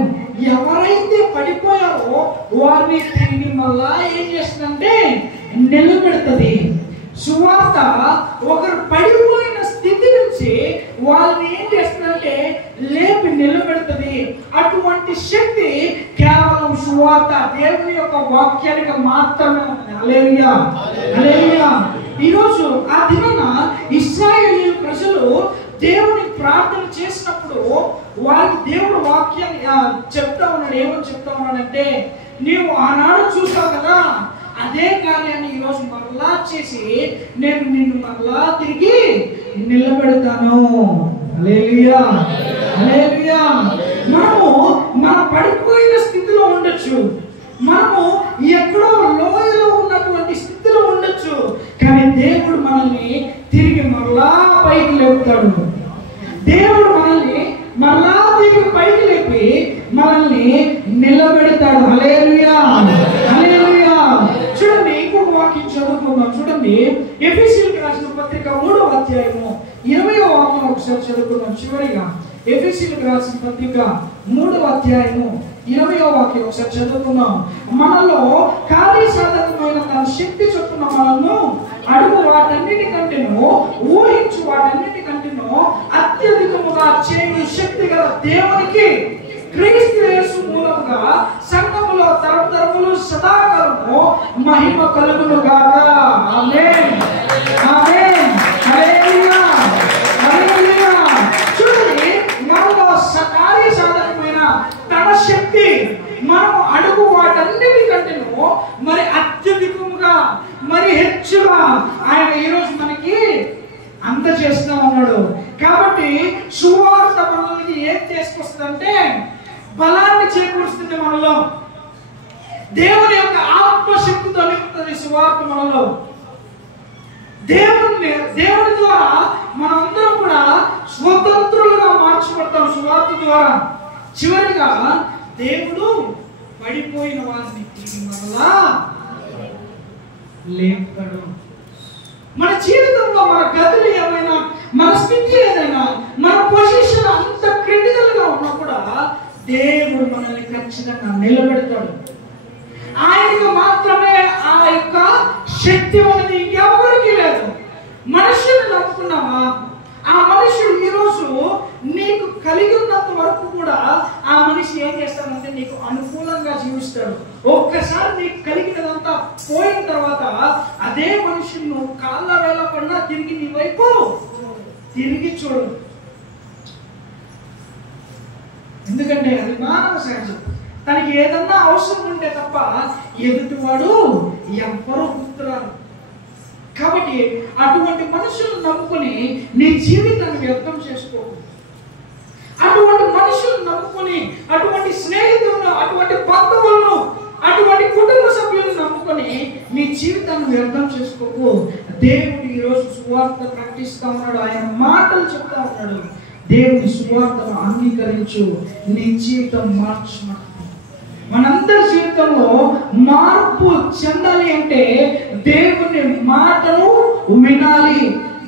ఎవరైతే పడిపోయారో వారిని తిరిగి మళ్ళా ఏం చేస్తుందంటే నిలబెడుతుంది. సువార్త ఒకరు పడిపోయిన స్థితి నుంచి వాళ్ళని ఏం చేస్తుందంటే లేపి నిలబెడుతుంది. అటువంటి శక్తి కేవలం సువార్త, దేవుని యొక్క వాక్యానికి మాత్రమే ఉంది. హల్లెలూయా, హల్లెలూయా. ఈరోజు ఆ దినాన ఇశ్రాయేలు ప్రజలు దేవుని ప్రార్థన చేసినప్పుడు వారికి దేవుడు వాక్యాన్ని చెప్తా ఉన్నాడు. ఏమని చెప్తా ఉన్నాడంటే, నీవు ఆనాడు చూసావు కదా, అదే కార్యాన్ని ఈరోజు మరలా చేసి నేను నిన్ను మరలా తిరిగి నిలబెడతాను. హల్లెలూయా, హల్లెలూయా. మనము మన పడిపోయిన స్థితిలో ఉండొచ్చు, మనము ఎక్కడో లోయలో ఉన్నటువంటి స్థితిలో ఉండొచ్చు, కానీ దేవుడు మనల్ని తిరిగి మరలా పైకి లేపుతాడు. దేవుడు మనల్ని మరలా తిరిగి పైకి లేపి మనల్ని నిలబెడతాడు. హల్లెలూయా, హల్లెలూయా. చూడండి, ఇంకొక వాక్యం చదువుకుందాం. చూడండి, ఎఫెసీయులకు రాసిన పత్రిక 3వ అధ్యాయము 20వ వాక్యం ఒకసారి చదువుకుందాం. చివరిగా ఎఫెసీయులకు రాసిన పత్రిక 3వ అధ్యాయము 20వ వాక్యం ఒకసారి చదువుకుందాం. మనలో కార్యసాధకమైన తన శక్తి చొప్పున మనల్ని అడుగు వాటన్నిటికంటేనూ ఊహించు వాటన్నిటికంటేనూ అత్యధికముగా చేయు శక్తి గల దేవునికి క్రీస్తు యేసు మూలముగా సంఘములో తరతరములు సదాకాలము మహిమ కలుగును గాక. ఆమేన్ ఆమేన్ హల్లెలూయా హల్లెలూయా. చూడండి, మనలో కార్యసాధకమైన తన శక్తి మనము అడుగు వాటన్నిటికంటేనూ మరి అత్యధికముగా మరి హెచ్చుగా ఆయన ఈరోజు మనకి అందజేస్తా ఉన్నాడు. కాబట్టి సువార్త మనల్ని ఏం చేసుకొస్తుందంటే బలాన్ని చేకూరుస్తుంది. మనలో దేవుని యొక్క ఆత్మశక్తితో నింపుతుంది సువార్త మనలో. దేవుని ద్వారా మనందరం కూడా స్వతంత్రులుగా మార్చబడతాం సువార్త ద్వారా. చివరిగా దేవుడు పడిపోయిన వారిని తిరిగి మనలా లేపుతాడు. మన జీవితంలో మన గతులు ఏమైనా, మన స్థితి ఏదైనా, మన పొజిషన్ అంత క్రిటికల్ గా ఉన్నా కూడా దేవుడు మనల్ని ఖచ్చితంగా నిలబెడతాడు. ఆయనకు మాత్రమే ఆ యొక్క శక్తి అనేది ఇంకెవరికి లేదు. మనుషులు నమ్ముకున్నావా, ఆ మనుషుడు ఈరోజు నీకు కలిగి ఉన్నంత వరకు కూడా ఆ మనిషి ఏం చేస్తాడంటే నీకు అనుకూలంగా జీవిస్తాడు. ఒక్కసారి నీకు కలిగినదంతా పోయిన తర్వాత అదే మనిషిని నువ్వు కాళ్ళ వేళ పడినా తిరిగి నీ వైపు తిరిగి చూడు. ఎందుకంటే అది మానవ సహజం. తనకి ఏదన్నా అవసరం ఉంటే తప్ప ఎదుటివాడు ఎవ్వరూ గుర్తురారు. కాబట్టి అటువంటి మనుషులను నమ్ముకొని నీ జీవితాన్ని వ్యర్థం చేసుకోకు. అటువంటి మనుషులను నమ్ముకొని, అటువంటి స్నేహితులను, అటువంటి బంధువులను, అటువంటి కుటుంబ సభ్యులను నమ్ముకొని నీ జీవితాన్ని వ్యర్థం చేసుకోకు. దేవుడు ఈరోజు సువార్త ప్రకటిస్తా ఉన్నాడు. ఆయన మాటలు చెప్తా ఉన్నాడు. దేవుని సువార్తను అంగీకరించు, నీ జీవితం మార్చు. మనందరి జీవితంలో మార్పు చెందాలి అంటే దేవుని మాటను వినాలి,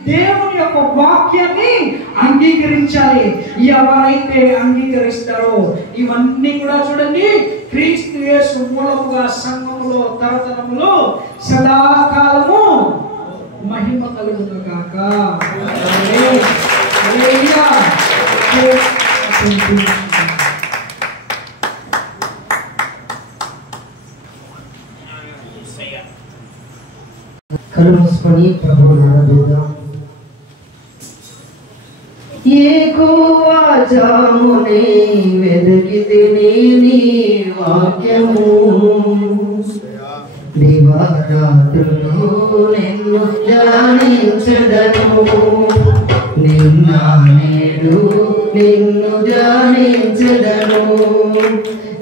దేవుని యొక్క వాక్యాన్ని అంగీకరించాలి. ఎవరైతే అంగీకరిస్తారో ఇవన్నీ కూడా చూడండి, క్రీస్తు యేసు మూలముగా సంఘములో తరతరములో సదాకాలము మహిమ కలుగును గాక. హల్లెలూయా. కళ్ళు మూసుకొని ప్రభువుని ఆరాధిద్దాం. యెహోవా జామునే వెదకితిని నీ వాక్యము, దివారాత్రులు నిన్ను ధ్యానించెదను, నిన్న నేడు నిన్ను ధ్యానించెదను,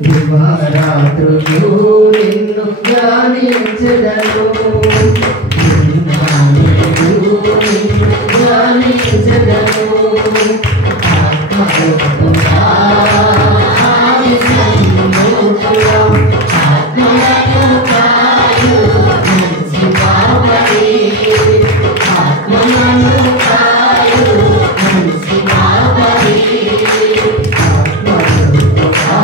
దివారాత్రులు నిన్ను ధ్యానించెదను, నిన్న నేడు నిన్ను ధ్యానించెదను. ఆత్మలోతుగా ఆవిసన్నుతుగా ఆత్మలను కాయు మంచి బావడి, ఆత్మలను కాయు మంచి బావడి, ఆత్మలోతుగా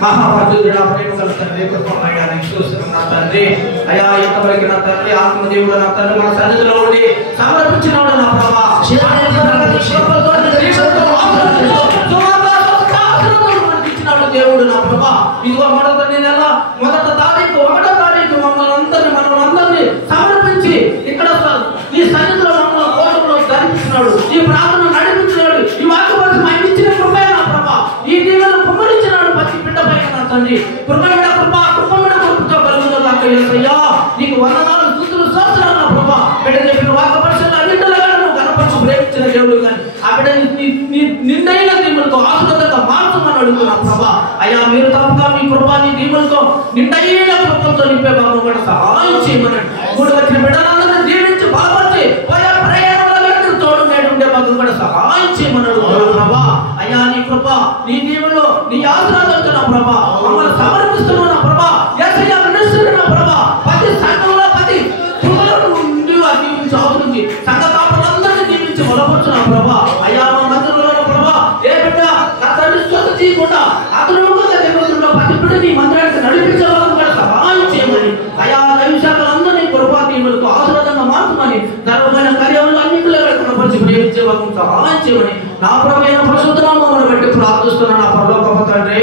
మహాపరిశుద్ధుడా ప్రేమ గల తండ్రి కృపమయ నీకు స్తుతిస్తున్నాను నా తండ్రి అయా ఇంతవరకు నా తండ్రి ఆత్మదేవుడు నా తండ్రి మన సన్నిధిలో ఉండి సమర్పించినాడు నా ప్రభా దేవుడు నా ప్రభా ఇదిగో మొదటి నెల మొదటి తారీఖు 1వ తారీఖు మమ్మల్ని సమర్పించి ఇక్కడ ఈ సన్నిధిలో మమ్మల్ని కోటంలో ధరించినాడు ఈ ప్రార్థన నడిపించినాడు ఈ వాక్యవచనం ఆయన ఇచ్చిన కృపే నా ప్రభా ఈ దీవెనలు కుమ్మరించినాడు ప్రతి బిడ్డ పైన నా తండ్రి కృపమైన కృపతో కలుగుతుంది కాక యేసయ్యా నీకు వందనాలు స్తుతులు స్తోత్రాలు నా ప్రభా బిడ్డ చెప్పిన వాక్యపరిశుద్ధ అన్నిటిలో నువ్వు కనపరచు ప్రేమించిన దేవుడు కానీ ఆ బిడ్డని నిండైన దీవులతో ఆశీర్వాదంగా మార్చమని అడుగుతున్నా ప్రభా అయ్యా మీరు తప్పగా మీ కృప నీ దీవులతో నిండైన కృపతో నింపే బాబు కూడా సహాయం చేయమనండి మూడు వచ్చిన బిడ్డలందరినీ దీవించి బలపరిచి ప్రయాణాల తోడు నేడుండే బాబు కూడా సహాయం చేయమని అడుగుతున్నా ప్రభా అయ్యా నీ కృప నీ దీవుల్లో నీ ఆశీర్వాదంతో నా ప్రభా ప్రతి బిడ్డని మందిరానికి నడిపించే వాళ్ళకు కూడా సహాయం చేయమని అయా దైవశాఖలందరినీ కృపాతీనులకు ఆశీర్వాదంగా మార్చమని ధర్మమైన కార్యాలు అన్నింటిలో కనపరిచి ప్రేమించే వాళ్ళకు సహాయం చేయమని నా ప్రభువైన పరిశుద్ధ నామమును బట్టి ప్రార్థిస్తున్నాను నా పరలోకపు తండ్రి.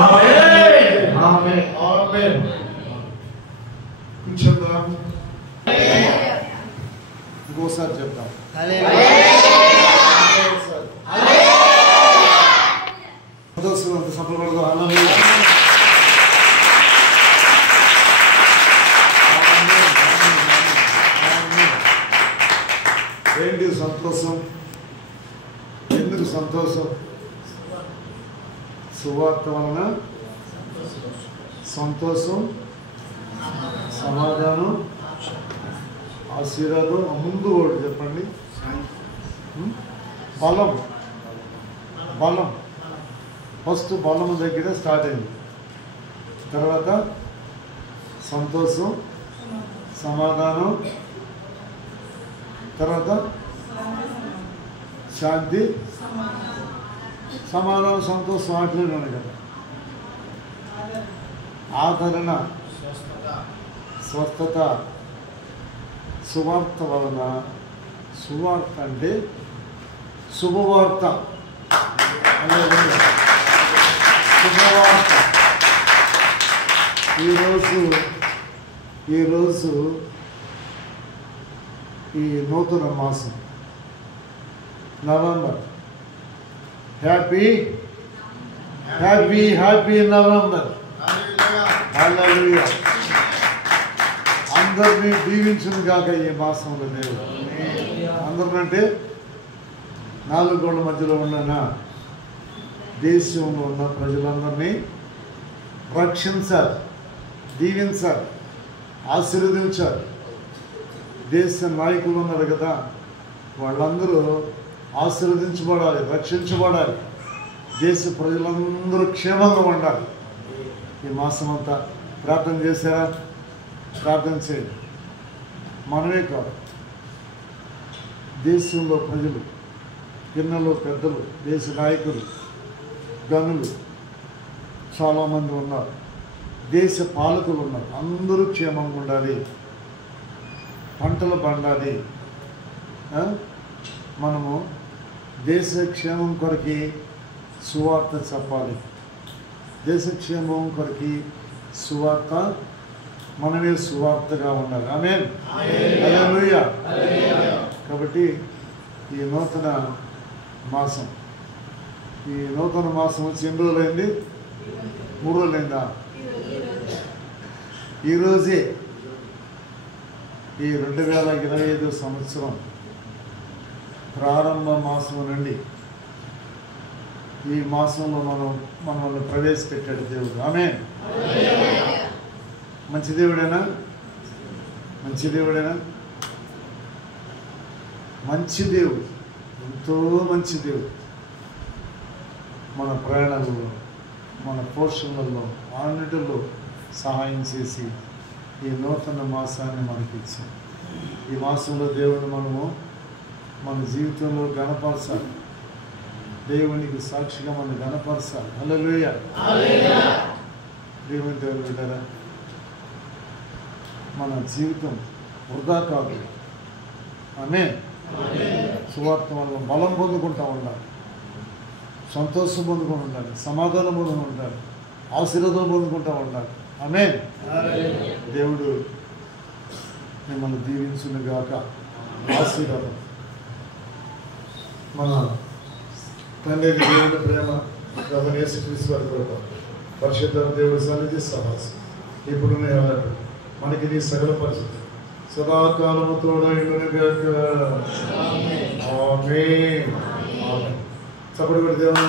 ఆమేన్. ఆమేన్. ఆమేన్. కూర్చుందాం. ఇంకోసారి చెప్తాం. అంత సఫలపడదు. ఏంటి సంతోషం? ఎందుకు సంతోషం? సువార్త వలన సంతోషం, సమాధానం, ఆశీర్వాదం. ముందు ఒకటి చెప్పండి. బలం. బలం ఫస్ట్ బలం దగ్గర స్టార్ట్ అయింది. తర్వాత సంతోషం, సమాధానం, తర్వాత శాంతి, సమాధానం, సంతోషం ఆటలు కదా. ఆదరణ, స్వస్థత. సువార్త వలన, సువార్త అంటే శుభవార్త. శుభవార్త. ఈరోజు ఈ నూతన మాసం November. Happy happy happy November. Hallelujah. అందరినీ దీవించును గాక ఈ మాసంలో దేవుడు. అందరికంటే 4 గోడల మధ్యలో ఉన్న దేశంలో ఉన్న ప్రజలందరినీ రక్షించాలి, దీవించాలి, ఆశీర్వదించాలి. దేశ నాయకులు ఉన్నారు కదా, వాళ్ళందరూ ఆశీర్వదించబడాలి, రక్షించబడాలి. దేశ ప్రజలందరూ క్షేమంగా ఉండాలి. ఈ మాసం అంతా ప్రార్థన చేశారా? ప్రార్థన చేయండి. మనమే కాదు, దేశంలో ప్రజలు, పిన్నలు, పెద్దలు, దేశ నాయకులు, గనులు చాలామంది ఉన్నారు, దేశ పాలకులు ఉన్నారు. అందరూ క్షేమంగా ఉండాలి, పంటలు పండాలి. మనము దేశ క్షేమం కొరకి సువార్త చెప్పాలి. దేశ క్షేమం కొరకి సువార్త, మనమే సువార్తగా ఉండాలి. ఆమేన్. హల్లెలూయా. కాబట్టి ఈ నూతన మాసం, ఈ నూతన మాసం వచ్చి ఎన్ని రోజులైంది? 3 రోజులైందా? ఈరోజే ఈ 2025 సంవత్సరం ప్రారంభ మాసం నుండి ఈ మాసంలో మనల్ని ప్రవేశపెట్టాడు దేవుడు. ఆమేన్. మంచి దేవుడేనా? మంచి దేవుడేనా? మంచి దేవుడు, ఎంతో మంచి దేవుడు. మన ప్రయాణాలలో, మన పోషణలలో, అన్నిటిలో సహాయం చేసి ఈ నూతన మాసాన్ని మనకి ఇచ్చాం. ఈ మాసంలో దేవుని మనము మన జీవితంలో గణపరచాలి, దేవునికి సాక్షిగా మనం గణపరచాలి. హల్లెలూయా. దేవుని దేవుని బిడ్డరా, మన జీవితం వృధా కాదు. ఆమేన్. సువార్త వల్ల బలం పొందుకుంటూ ఉండాలి, సంతోషం పొందుకుంటూ ఉండాలి, సమాధానం పొందుకుంటూ ఉండాలి, ఆశీర్వాదం పొందుకుంటూ ఉండాలి. ఆమేన్. దేవుడు మిమ్మల్ని దీవించును గాక. ఆశీర్వాదం. మన తండ్రి దేవుని ప్రేమ, ప్రభువైన యేసుక్రీస్తు వారి కృప, పరిశుద్ధ దేవుడి సన్నిధి సహవాసం ఇప్పుడు మనకి నీ సకల పరిస్థితి సదాకాలము తోడైండును గాక. ఆమేన్. ఆమేన్. చప్పటి కొట్టి దేవుని